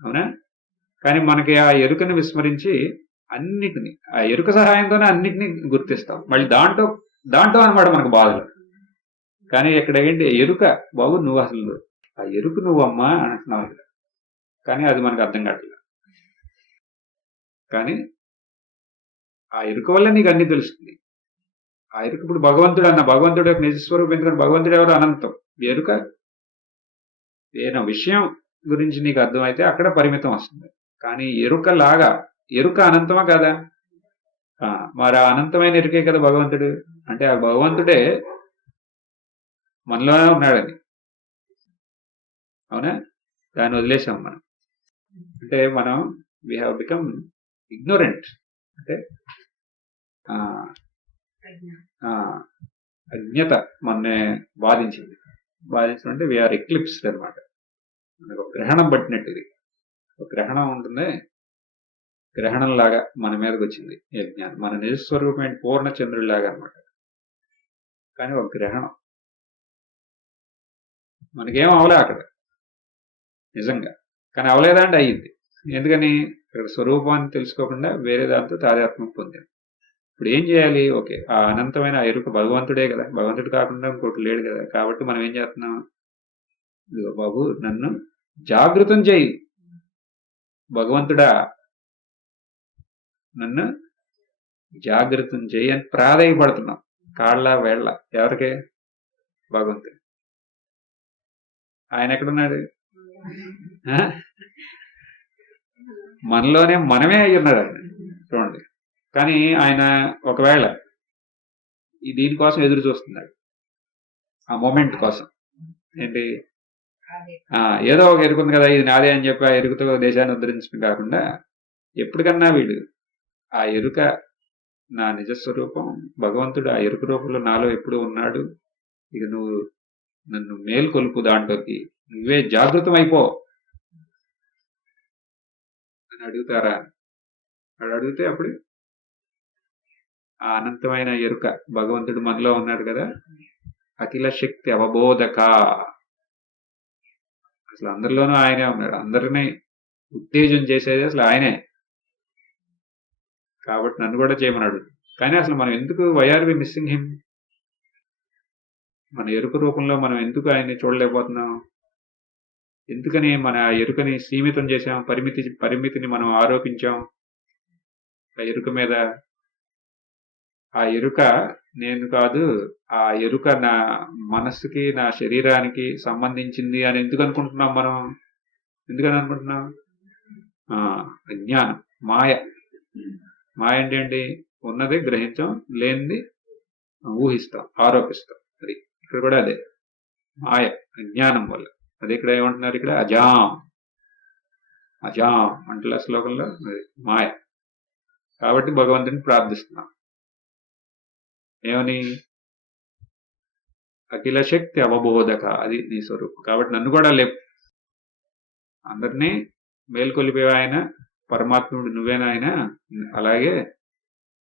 అవునా? కానీ మనకి ఆ ఎరుకని విస్మరించి అన్నిటిని, ఆ ఎరుక సహాయంతోనే అన్నిటినీ గుర్తిస్తాం. మళ్ళీ దాంట్లో అనమాట మనకు బాధలు. కానీ ఇక్కడ ఏంటి? ఎరుక. బాబు నువ్వు అసలు ఆ ఎరుకు నువ్వమ్మా అంటున్నావు ఇక్కడ. కానీ అది మనకు అర్థం కావట్లేదు. కానీ ఆ ఎరుక వల్ల నీకు అన్ని తెలుస్తుంది. ఆ ఎరుక ఇప్పుడు భగవంతుడు అన్న, భగవంతుడు యొక్క నిజస్వరూపం. ఎందుకంటే భగవంతుడు ఎవరు? అనంతం. ఎరుక ఏదైనా విషయం గురించి నీకు అర్థమైతే అక్కడ పరిమితం వస్తుంది. కానీ ఎరుక అనంతమా కాదా? మరి ఆ అనంతమైన ఎరుకే కదా భగవంతుడు. అంటే ఆ భగవంతుడే మనలోనే ఉన్నాడని. అవునా? దాన్ని వదిలేసాం మనం. అంటే మనం వీ హ్యావ్ బికమ్ ఇగ్నోరెంట్. అంటే అజ్ఞత మననే బాధించింది. బాధించడం అంటే వీఆర్ ఎక్లిప్స్డ్ అనమాట. మనకు ఒక గ్రహణం పట్టినట్టు. ఇది ఒక గ్రహణం ఉంటుంది, గ్రహణం లాగా మన మీదకి వచ్చింది ఈ అజ్ఞానం. మన నిజస్వరూపమైన పూర్ణచంద్రుడిలాగా అనమాట. కానీ ఒక గ్రహణం మనకేం అవలే అక్కడ నిజంగా. కానీ అవలేదా అంటే అయ్యింది. ఎందుకని? ఇక్కడ స్వరూపాన్ని తెలుసుకోకుండా వేరే దాంతో తాదాత్మ్యం పొందాం. ఇప్పుడు ఏం చేయాలి? ఓకే, ఆ అనంతమైన ఆ ఎరుక భగవంతుడే కదా, భగవంతుడు కాకుండా ఇంకోటి లేడు కదా. కాబట్టి మనం ఏం చేస్తున్నాం? ఇదిగో బాబు నన్ను జాగృతం చేయి భగవంతుడా, నన్ను జాగృతం చేయి అని ప్రాధాయపడుతున్నాం. కాళ్ళ వేళ్ళ ఎవరికే? భగవంతుడు. ఆయన ఎక్కడున్నాడు? మనలోనే మనమే అయి ఉన్నాడు ఆయన. చూడండి. కానీ ఆయన ఒకవేళ దీనికోసం ఎదురు చూస్తున్నాడు, ఆ మూమెంట్ కోసం. ఏంటి? ఏదో ఒక ఎరుకుంది కదా, ఇది నాదే అని చెప్పి ఆ ఎరుకతో దేశాన్ని ఉద్ధరించడం కాకుండా, ఎప్పటికన్నా వీడు ఆ ఎరుక నా నిజస్వరూపం, భగవంతుడు ఆ ఎరుక రూపంలో నాలో ఎప్పుడు ఉన్నాడు, ఇక నువ్వు నన్ను మేల్కొల్పు, దాంట్లోకి నువ్వే జాగృతం అయిపో అని అడుగుతారా? వాడు అడిగితే అప్పుడు ఆ అనంతమైన ఎరుక భగవంతుడు మనలో ఉన్నాడు కదా, అఖిల శక్తి అవబోధక. అసలు అందరిలోనూ ఆయనే ఉన్నాడు. అందరినీ ఉత్తేజం చేసేది అసలు ఆయనే. కాబట్టి నన్ను కూడా చేయమన్నాడు. కానీ అసలు మనం ఎందుకు, why are we missing him? మన ఎరుక రూపంలో మనం ఎందుకు ఆయన్ని చూడలేకపోతున్నాం? ఎందుకని మన ఎరుకని సీమితం చేశాం? పరిమితిని మనం ఆరోపించాం ఆ ఎరుక మీద. ఆ ఎరుక నేను కాదు, ఆ ఎరుక నా మనస్సుకి, నా శరీరానికి సంబంధించింది అని ఎందుకు అనుకుంటున్నాం మనం? ఎందుకని అనుకుంటున్నాం? అజ్ఞానం, మాయ. మాయ అంటే ఏంటి? ఉన్నది గ్రహించాం, లేనిది ఊహిస్తాం, ఆరోపిస్తాం. అది ఇక్కడ కూడా అదే మాయ, అజ్ఞానం వల్ల. అదే ఇక్కడ ఏమంటున్నారు? ఇక్కడ అజాం అంటే శ్లోకంలో మాయ. కాబట్టి భగవంతుని ప్రార్థిస్తున్నాం ఏమని? అఖిల శక్తి అవబోధక, అది నీ స్వరూపం. కాబట్టి నన్ను కూడా లేపు, అందరినీ మేల్కొలిపే ఆయన పరమాత్ముడు నువ్వేనా ఆయన. అలాగే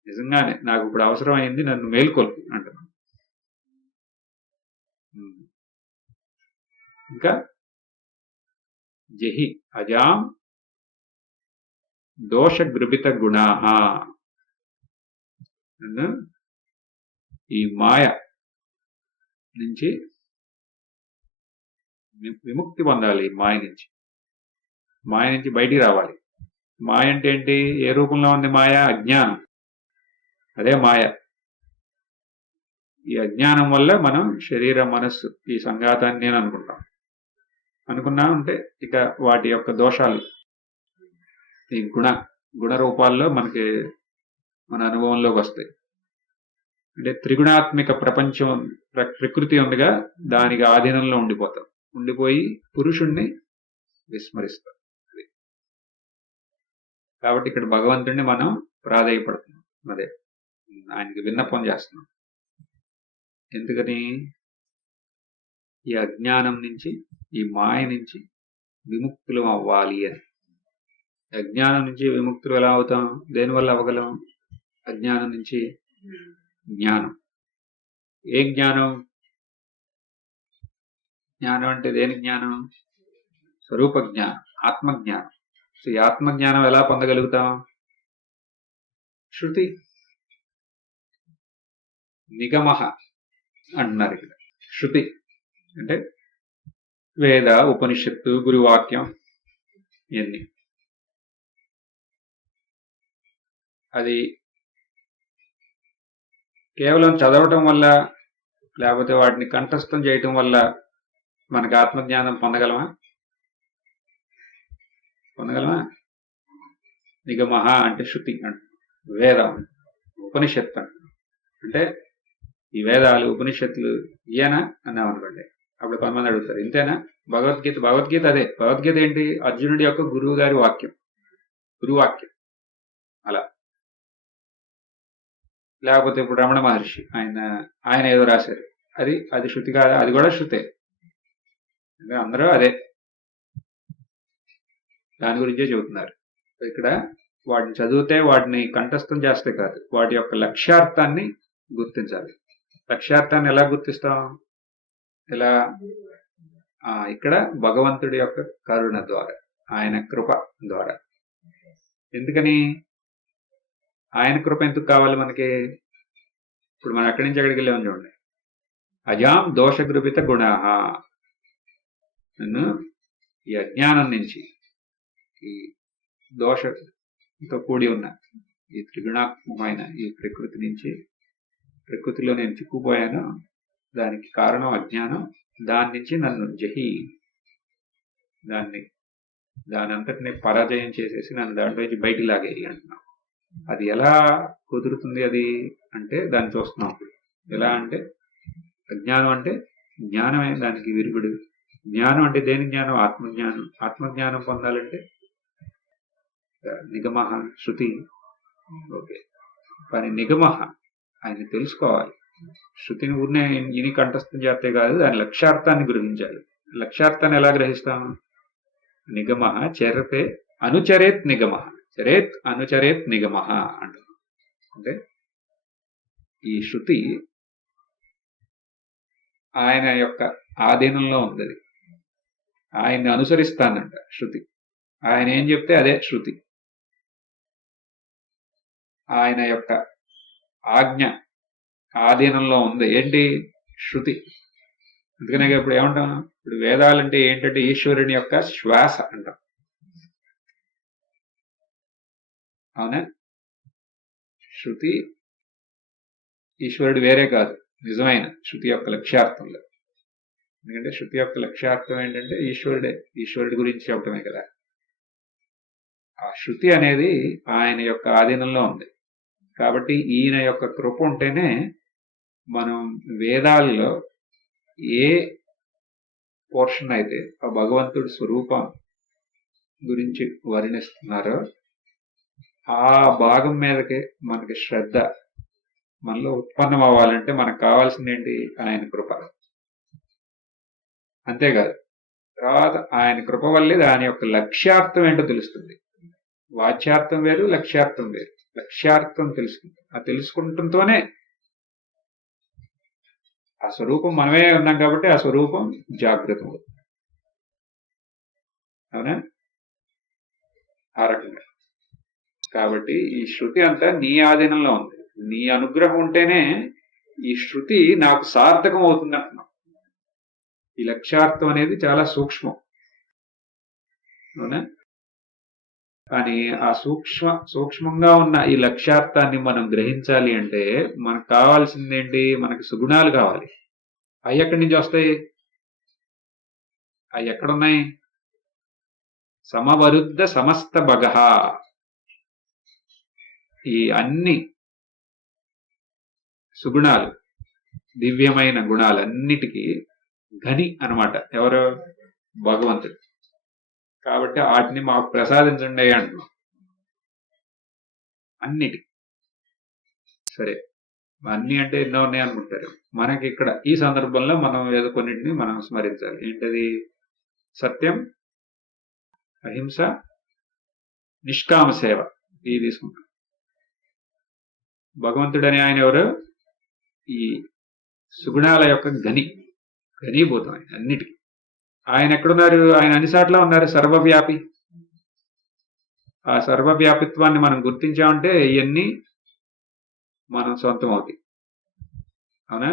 నిజంగానే నాకు ఇప్పుడు అవసరం అయింది, నన్ను మేల్కొల్పు అంటున్నాను. ఇంకా జహి అజాం దోషగృభిత గుణా, నన్ను ఈ మాయ నుంచి విముక్తి పొందాలి. మాయ నుంచి బయటికి రావాలి. మాయ అంటే ఏంటి? ఏ రూపంలో ఉంది మాయ? అజ్ఞానం. అదే మాయ. ఈ అజ్ఞానం వల్ల మనం శరీర మనస్సు ఈ సంఘాతాన్ని నేను అనుకున్నా ఉంటే ఇక వాటి యొక్క దోషాలు ఈ గుణ రూపాల్లో మనకి మన అనుభవంలోకి వస్తాయి. అంటే త్రిగుణాత్మిక ప్రపంచం, ప్రకృతి ఉందిగా, దానికి ఆధీనంలో ఉండిపోయి పురుషుణ్ణి విస్మరిస్తాం. కాబట్టి ఇక్కడ భగవంతుడిని మనం ప్రాధేయపడుతున్నాం. అదే ఆయనకి విన్నపం చేస్తున్నాం. ఎందుకని? ఈ అజ్ఞానం నుంచి, ఈ మాయ నుంచి విముక్తులు అవ్వాలి అని. అజ్ఞానం నుంచి విముక్తులు ఎలా అవుతాం? దేనివల్ల అవ్వగలం? అజ్ఞానం నుంచి జ్ఞానం. ఏ జ్ఞానం? జ్ఞానం అంటే దేని జ్ఞానం? స్వరూప జ్ఞానం, ఆత్మజ్ఞానం. సో ఈ ఆత్మజ్ఞానం ఎలా పొందగలుగుతాం? శృతి, నిగమః అంటున్నారు ఇక్కడ. శృతి అంటే వేద, ఉపనిషత్తు, గురువాక్యం ఇవన్నీ. అది కేవలం చదవటం వల్ల లేకపోతే వాటిని కంఠస్థం చేయటం వల్ల మనకు ఆత్మజ్ఞానం పొందగలమా? నిగమః అంటే శృతి అంటే వేదం, ఉపనిషత్తు అంటే ఈ వేదాలు, ఉపనిషత్తులు ఇయేనా అన్నాం అనుకోండి. అప్పుడు కొంతమంది అడుగుతారు, ఇంతేనా? భగవద్గీత అదే. భగవద్గీత ఏంటి? అర్జునుడి యొక్క గురువు గారి వాక్యం, గురువాక్యం. అలా. లేకపోతే ఇప్పుడు రమణ మహర్షి ఆయన ఏదో రాశారు, అది శృతి కాదా? అది కూడా శృతే. అందరూ అదే దాని గురించే చెబుతున్నారు. ఇక్కడ వాటిని చదివితే, వాటిని కంఠస్థం చేస్తే కాదు, వాటి యొక్క లక్ష్యార్థాన్ని గుర్తించాలి. లక్ష్యార్థాన్ని ఎలా గుర్తిస్తాం? ఇలా ఇక్కడ భగవంతుడి యొక్క కరుణ ద్వారా, ఆయన కృప ద్వారా. ఎందుకని ఆయన కృప ఎందుకు కావాలి మనకి? ఇప్పుడు మనం ఎక్కడి నుంచి ఎక్కడికి వెళ్ళామని చూడండి. అజాం దోషగృపిత గుణాః. నన్ను ఈ అజ్ఞానం నుంచి, ఈ దోషంతో కూడి ఉన్న ఈ త్రిగుణాత్మకమైన ఈ ప్రకృతి నుంచి, ప్రకృతిలో నేను చిక్కుపోయాను, దానికి కారణం అజ్ఞానం. దాని నుంచి నన్ను దాని అంతటిని పరాజయం చేసేసి నన్ను దాంట్లో నుంచి బయటికి లాగేయి అంటున్నాం. అది ఎలా కుదురుతుంది? అది అంటే దాన్ని చూస్తున్నాం. ఎలా అంటే అజ్ఞానం అంటే జ్ఞానమే దానికి విరుగుడు. జ్ఞానం అంటే దేని జ్ఞానం? ఆత్మజ్ఞానం. ఆత్మజ్ఞానం పొందాలంటే నిగమః, శృతి. ఓకే, కానీ నిగమః ఆయన తెలుసుకోవాలి. శృతిని ఊరినే ఇని కంఠస్థం చేస్తే కాదు, దాని లక్ష్యార్థాన్ని గ్రహించాలి. లక్ష్యార్థాన్ని ఎలా గ్రహిస్తాం? నిగమః చరతే అనుచరేత్ నిగమః, చరేత్ అనుచరేత్ నిగమః అంటున్నాం. అంటే ఈ శృతి ఆయన యొక్క ఆధీనంలో ఉంది. ఆయన్ని అనుసరిస్తానంట శృతి. ఆయన ఏం చెప్తే అదే శృతి. ఆయన యొక్క ఆజ్ఞ ఆధీనంలో ఉంది. ఏంటి? శృతి. అందుకనే ఇప్పుడు ఏమంటాం? ఇప్పుడు వేదాలంటే ఏంటంటే ఈశ్వరుని యొక్క శ్వాస అంటాం. అవునా? శృతి ఈశ్వరుడు వేరే కాదు, నిజమైన శృతి యొక్క లక్ష్యార్థంలో. ఎందుకంటే శృతి యొక్క లక్ష్యార్థం ఏంటంటే ఈశ్వరుడే, ఈశ్వరుడి గురించి చెప్పటమే కదా. ఆ శృతి అనేది ఆయన యొక్క ఆధీనంలో ఉంది. కాబట్టి ఈయన యొక్క కృప ఉంటేనే మనం వేదాల్లో ఏ పోర్షన్ అయితే ఆ భగవంతుడి స్వరూపం గురించి వర్ణిస్తున్నారో ఆ భాగం మీదకే మనకి శ్రద్ధ మనలో ఉత్పన్నం అవ్వాలంటే మనకు కావాల్సింది ఏంటి? ఆయన కృప. అంతేకాదు, తర్వాత ఆయన కృప వల్లే దాని యొక్క లక్ష్యార్థం ఏంటో తెలుస్తుంది. వాచ్యార్థం వేరు, లక్ష్యార్థం వేరు. లక్ష్యార్థం తెలుసుకుంటాం. ఆ తెలుసుకుంటంతోనే ఆ స్వరూపం మనమే ఉన్నాం కాబట్టి ఆ స్వరూపం జాగృతం అవుతుంది. అవునా? ఆ రకంగా. కాబట్టి ఈ శృతి అంతా నీ ఆధీనంలో ఉంది. నీ అనుగ్రహం ఉంటేనే ఈ శృతి నాకు సార్థకం అవుతుంది అంటున్నాం. ఈ లక్ష్యార్థం అనేది చాలా సూక్ష్మం. అవునా? కానీ ఆ సూక్ష్మంగా ఉన్న ఈ లక్ష్యార్థాన్ని మనం గ్రహించాలి అంటే మనకు కావాల్సింది ఏంటి? మనకి సుగుణాలు కావాలి. అవి ఎక్కడి నుంచి వస్తాయి? అవి ఎక్కడున్నాయి? సమవరుద్ధ సమస్త భగః. ఈ అన్ని సుగుణాలు, దివ్యమైన గుణాలన్నిటికీ ఘని అన్నమాట. ఎవరు? భగవంతుడు. కాబట్టి వాటిని మాకు ప్రసాదించండి అంటున్నాం. అన్నిటి. సరే, అన్ని అంటే ఎన్నో ఉన్నాయి అనుకుంటారు. మనకి ఇక్కడ ఈ సందర్భంలో మనం ఏదో కొన్నింటిని మనం స్మరించాలి. ఏంటది? సత్యం, అహింస, నిష్కామ సేవ. ఇవి తీసుకుంటాం. భగవంతుడని ఆయన ఎవరు? ఈ సుగుణాల యొక్క ఘనీభూతం ఆయన అన్నిటికీ. ఆయన ఎక్కడున్నారు? ఆయన అన్ని చోట్ల ఉన్నారు, సర్వవ్యాపి. ఆ సర్వవ్యాపిత్వాన్ని మనం గుర్తించామంటే ఇవన్నీ మనం సొంతం అవుతాయి. అవునా?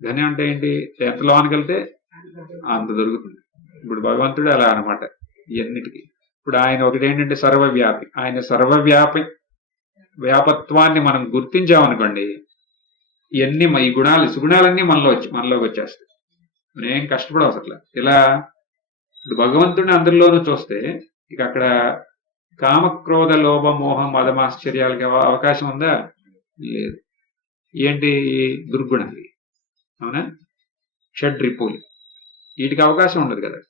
ఘని అంటే ఏంటి? ఎంత లోనికి వెళ్తే అంత దొరుకుతుంది. ఇప్పుడు భగవంతుడు అలా అనమాట ఇవన్నిటికీ. ఇప్పుడు ఆయన ఒకటేంటంటే సర్వవ్యాపి. ఆయన వ్యాపత్వాన్ని మనం గుర్తించామనుకోండి, ఇవన్నీ ఈ గుణాలు సుగుణాలన్నీ మనలోకి వచ్చేస్తాయి. నేనేం కష్టపడవసట్లా. ఇలా ఇప్పుడు భగవంతుడిని అందరిలోనూ చూస్తే ఇక అక్కడ కామక్రోధ లోభ మోహం మదమాశ్చర్యాలకి అవకాశం ఉందా? లేదు. ఏంటి? దుర్గుణాలు. అవునా? షడ్రిపులు. వీటికి అవకాశం ఉండదు కదా.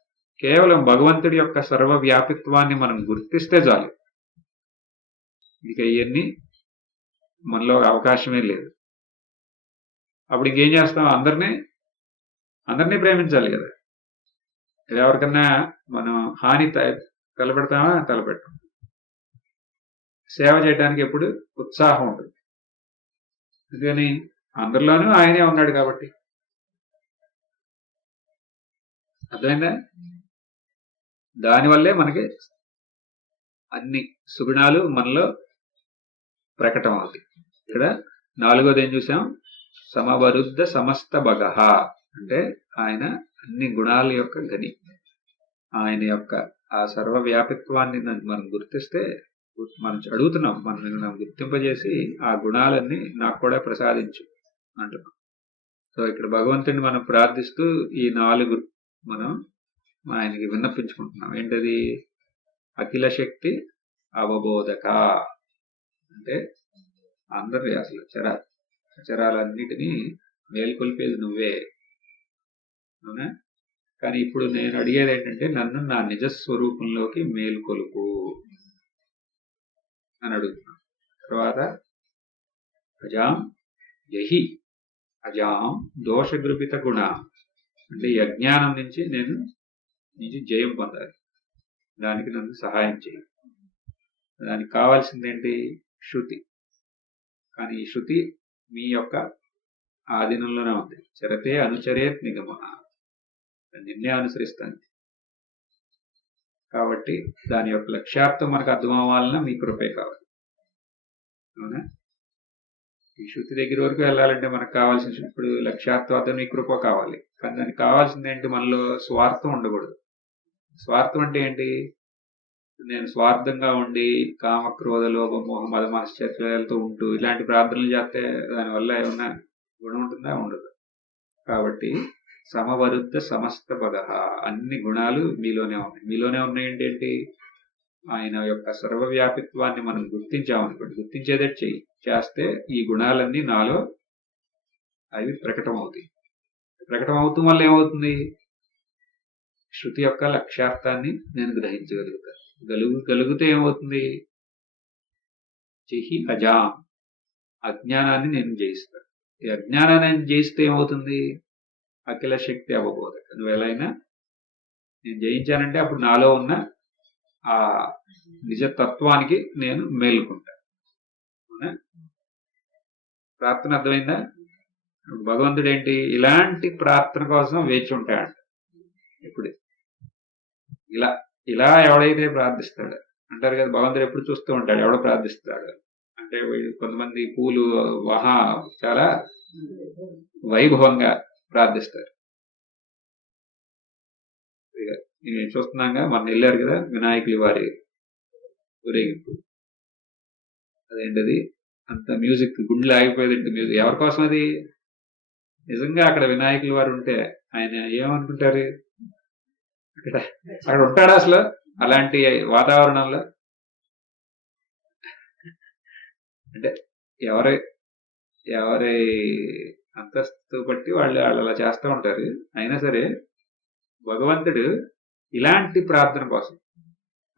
కేవలం భగవంతుడి యొక్క సర్వవ్యాపిత్వాన్ని మనం గుర్తిస్తే చాలు, ఇక ఇవన్నీ మనలో అవకాశమే లేదు. అప్పుడు ఇంకేం చేస్తాం? అందరినీ ప్రేమించాలి కదా. ఎవరికన్నా మనం హాని తలపెడతామా? తలపెట్టాం. సేవ చేయడానికి ఎప్పుడు ఉత్సాహం ఉంటుంది. అందుకని అందరిలోనూ ఆయనే ఉన్నాడు కాబట్టి. అర్థమైందా? దానివల్లే మనకి అన్ని సుగుణాలు మనలో ప్రకటన అవుతాయి. ఇక్కడ 4వది ఏం చూసాం? సమవరుద్ధ సమస్త భగః అంటే ఆయన అన్ని గుణాల యొక్క గని. ఆయన యొక్క ఆ సర్వవ్యాపిత్వాన్ని మనం గుర్తిస్తే, మనం అడుగుతున్నాం, మనం గుర్తింపజేసి ఆ గుణాలన్నీ నాకు కూడా ప్రసాదించు అంటున్నాం. సో ఇక్కడ భగవంతుడిని మనం ప్రార్థిస్తూ ఈ 4 మనం ఆయనకి విన్నపించుకుంటున్నాం. ఏంటది? అఖిల శక్తి అవబోధక అంటే అందరి అసలు అచరాలన్నిటినీ మేల్కొల్పేది నువ్వే. అవునా? కానీ ఇప్పుడు నేను అడిగేది ఏంటంటే, నన్ను నా నిజస్వరూపంలోకి మేల్కొలుపు అని అడుగుతున్నాను. తర్వాత అజాం యహి అజాం దోషగృపిత గుణ అంటే ఈ అజ్ఞానం నుంచి నేను జయం పొందాలి. దానికి నన్ను సహాయం చేయి. దానికి కావాల్సిందేంటి? శృతి. కానీ ఈ శృతి మీ యొక్క ఆధీనంలోనే ఉంది. చరతే అనుచరేత్ నిగమ, నిన్నే అనుసరిస్తాను. కాబట్టి దాని యొక్క లక్ష్యార్థం మనకు అర్థం అవ్వాలన్నా మీ కృపే కావాలి. అవునా? ఈ శృతి దగ్గర వరకు వెళ్ళాలంటే మనకు కావాల్సిన ఇప్పుడు లక్ష్యార్థం మీ కృప కావాలి. కానీ దానికి కావాల్సింది ఏంటి? మనలో స్వార్థం ఉండకూడదు. స్వార్థం అంటే ఏంటి? నేను స్వార్థంగా ఉండి కామక్రోధ లోభ మోహ మదమాశ్చర్యాలతో ఉంటూ ఇలాంటి ప్రార్థనలు చేస్తే దానివల్ల ఏమన్నా గుణం ఉంటుందా? ఉండదు. కాబట్టి సమవరుద్ధ సమస్త భగః అన్ని గుణాలు మీలోనే ఉన్నాయి. మీలోనే ఉన్నాయి ఏంటి? ఆయన యొక్క సర్వవ్యాపిత్వాన్ని మనం గుర్తించామనుకోండి, గుర్తించేదే చేస్తే ఈ గుణాలన్నీ నాలో అవి ప్రకటమవుతాయి. ప్రకటమవుతూ వల్ల ఏమవుతుంది? శృతి యొక్క లక్ష్యార్థాన్ని నేను గ్రహించగలుగుతాను. గలిగితే ఏమవుతుంది? చిహి అజా అజ్ఞానాన్ని నేను జయిస్తాను. ఈ అజ్ఞానాన్ని జయిస్తే ఏమవుతుంది? అఖిల శక్తి అవబోధక. నువ్వు ఎలా అయినా నేను జయించానంటే అప్పుడు నాలో ఉన్న ఆ నిజతత్వానికి నేను మేలుకుంటాను. అవునా? ప్రార్థన అర్థమైందా? భగవంతుడు ఏంటి? ఇలాంటి ప్రార్థన కోసం వేచి ఉంటాడు. ఇప్పుడు ఇలా ఎవడైతే ప్రార్థిస్తాడు అంటారు కదా, భగవంతుడు ఎప్పుడు చూస్తూ ఉంటాడు ఎవడో ప్రార్థిస్తాడు అంటే. కొంతమంది పూలు చాలా వైభవంగా ప్రార్థిస్తారు. నేను చూస్తున్నాగా, మొన్న వెళ్ళారు కదా వినాయకుడి వారి ఊరేగింపు. అదేంటది అంత మ్యూజిక్, గుండెలు ఆగిపోయేది మ్యూజిక్. ఎవరి కోసం అది? నిజంగా అక్కడ వినాయకుల వారు ఉంటే ఆయన ఏమనుకుంటారు? అక్కడ ఉంటాడా అసలు అలాంటి వాతావరణంలో? అంటే ఎవరి అంతస్తు బట్టి వాళ్ళు అలా చేస్తూ ఉంటారు. అయినా సరే భగవంతుడు ఇలాంటి ప్రార్థన కోసం,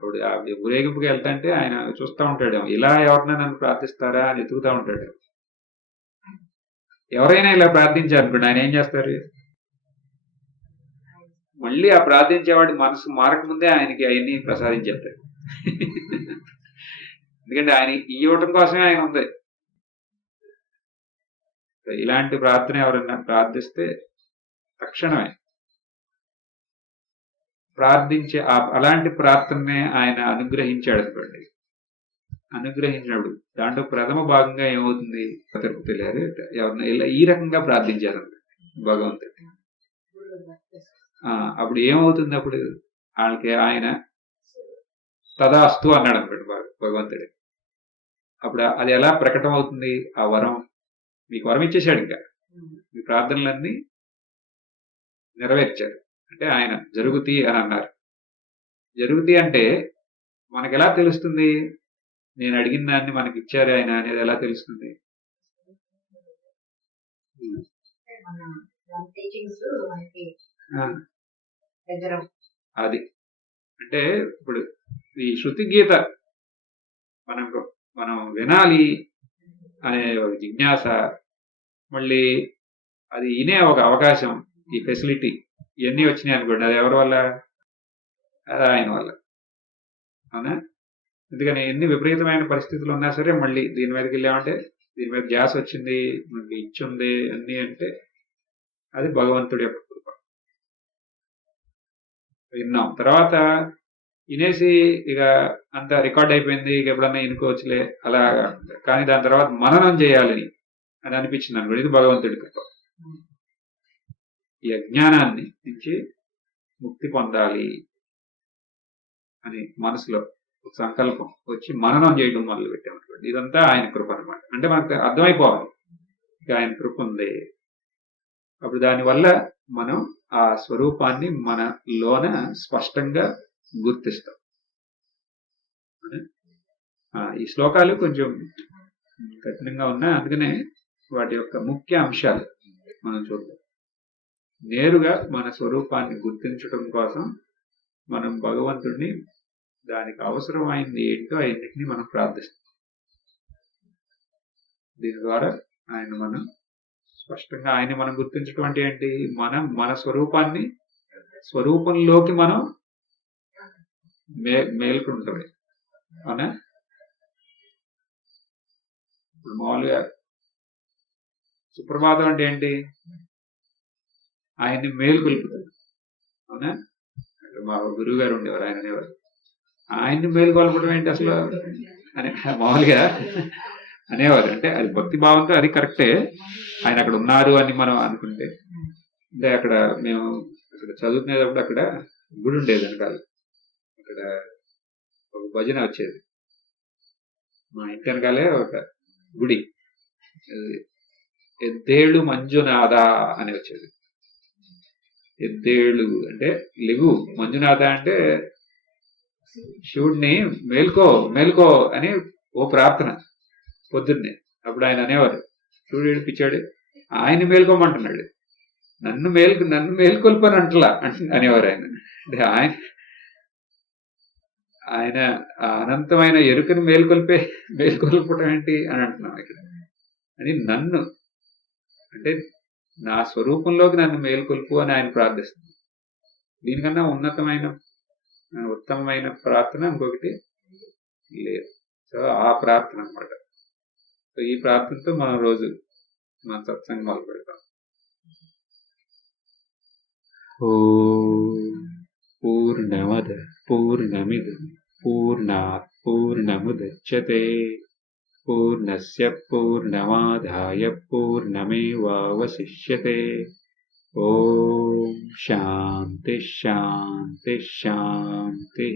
అప్పుడు ఆ ఊరేగింపుకి వెళ్తాంటే ఆయన చూస్తూ ఉంటాడు, ఇలా ఎవరైనా నన్ను ప్రార్థిస్తారా అని ఎతుకుతూ ఉంటాడు. ఎవరైనా ఇలా ప్రార్థించారనుకోండి, ఆయన ఏం చేస్తారు? మళ్ళీ ఆ ప్రార్థించేవాడి మనసు మారకముందే ఆయనకి అవన్నీ ప్రసాదించేస్తాడు. ఎందుకంటే ఆయన ఇవ్వటం కోసమే ఆయన ఉంది. ఇలాంటి ప్రార్థన ఎవరైనా ప్రార్థిస్తే తక్షణమే ప్రార్థించే అలాంటి ప్రార్థననే ఆయన అనుగ్రహించాడు అనుకోండి. అనుగ్రహించినప్పుడు దాంట్లో ప్రథమ భాగంగా ఏమవుతుంది? తిరుపతి లేదు ఎవరిన ఇలా ఈ రకంగా ప్రార్థించారు భగవంతుడు. అప్పుడు ఏమవుతుంది? అప్పుడు వాళ్ళకి ఆయన తదాస్తు అన్నాడు అనుకోండి భగవంతుడు. అప్పుడు అది ఎలా ప్రకటన అవుతుంది? ఆ వరం మీకు వరం ఇచ్చేసాడు, ఇంకా మీ ప్రార్థనలన్నీ నెరవేర్చారు. అంటే ఆయన జరుగుతాయి అని అన్నారు. జరుగుతాయి అంటే మనకు ఎలా తెలుస్తుంది? నేను అడిగిన దాన్ని మనకి ఇచ్చారు ఆయన అనేది ఎలా తెలుస్తుంది? అది అంటే ఇప్పుడు ఈ శృతి గీత మనం వినాలి అనే జిజ్ఞాస, మళ్ళీ అది వినే ఒక అవకాశం, ఈ ఫెసిలిటీ ఇవన్నీ వచ్చినాయి అనుకోండి, అది ఎవరి వల్ల? అది ఆయన వల్ల. అవునా? ఎందుకని ఎన్ని విపరీతమైన పరిస్థితులు ఉన్నా సరే మళ్ళీ దీని మీదకి వెళ్ళామంటే దీని మీద గ్యాస్ వచ్చింది, మనకి ఇచ్చింది అన్ని అంటే అది భగవంతుడి యొక్క కృప. విన్నాం, తర్వాత వినేసి ఇక అంత రికార్డ్ అయిపోయింది, ఇక ఎప్పుడన్నా వినుకోవచ్చులే అలా. కానీ దాని తర్వాత మననం చేయాలని అని అనిపించింది అనుకోండి, ఇది భగవంతుడి కృప. ఈ అజ్ఞానాన్ని నుంచి ముక్తి పొందాలి అని మనసులో సంకల్పం వచ్చి మననం చేయడం మొదలు పెట్టామనుకోండి, ఇదంతా ఆయన కృప అనమాట. అంటే మనకు అర్థమైపోవాలి ఇక ఆయన కృప ఉంది. అప్పుడు దానివల్ల మనం ఆ స్వరూపాన్ని మన లోన స్పష్టంగా గుర్తిస్తాం. ఈ శ్లోకాలు కొంచెం కఠినంగా ఉన్నాయి, అందుకనే వాటి యొక్క ముఖ్య అంశాలు మనం చూద్దాం. నేరుగా మన స్వరూపాన్ని గుర్తించడం కోసం మనం భగవంతుడిని దానికి అవసరమైంది ఏంటో అన్నింటినీ మనం ప్రార్థిస్తాం. దీని ద్వారా మనం స్పష్టంగా ఆయన్ని మనం గుర్తించడం అంటే ఏంటి? మన స్వరూపంలోకి మనం మేల్కొంటుంది. అవునా? ఇప్పుడు మామూలుగా సుప్రభాతం అంటే ఏంటి? ఆయన్ని మేల్కొల్పుతుంది. అవునా? మా గురువు గారు ఉండేవారు, ఆయన అనేవారు, ఆయన్ని మేల్కొల్పడం ఏంటి అసలు అని మామూలుగా అనేవారు. అంటే అది భక్తి భావంతో అది కరెక్టే, ఆయన అక్కడ ఉన్నారు అని మనం అనుకుంటే. అంటే అక్కడ మేము అక్కడ చదువుకునేటప్పుడు అక్కడ గుడి ఉండేది వెనకాల, అక్కడ ఒక భజన వచ్చేది. మా ఇంటి వెనకాలే ఒక గుడి, ఎద్దేళ్ళు మంజునాథ అని వచ్చేది. ఎద్దేళ్ళు అంటే లెగు, మంజునాథ అంటే శివుడిని మేల్కో మేల్కో అని ఓ ప్రార్థన పొద్దున్నే. అప్పుడు ఆయన అనేవారు, శివుడు ఏడిపించాడు, ఆయన మేల్కోమంటున్నాడు, నన్ను మేల్కొల్పని అంటలా అనేవారు ఆయన. అంటే ఆయన అనంతమైన ఎరుకని మేల్కొల్పటం ఏంటి అని అంటున్నాం ఇక్కడ. అని నన్ను అంటే నా స్వరూపంలోకి నన్ను మేల్కొల్పు అని ఆయన ప్రార్థిస్తుంది. దీనికన్నా ఉత్తమమైన ప్రార్థన ఇంకొకటి లేదు. సో ఆ ప్రార్థన అన్నమాట. సో ఈ ప్రార్థనతో మనం రోజు మన సత్సంగం మొదలు పెడతాం. పూర్ణమద పూర్ణమిదం పూర్ణాత్ పూర్ణముదచ్యతే పూర్ణస్య పూర్ణమాదాయ పూర్ణమేవావశిష్యతే. ఓం శాంతి శాంతి శాంతి.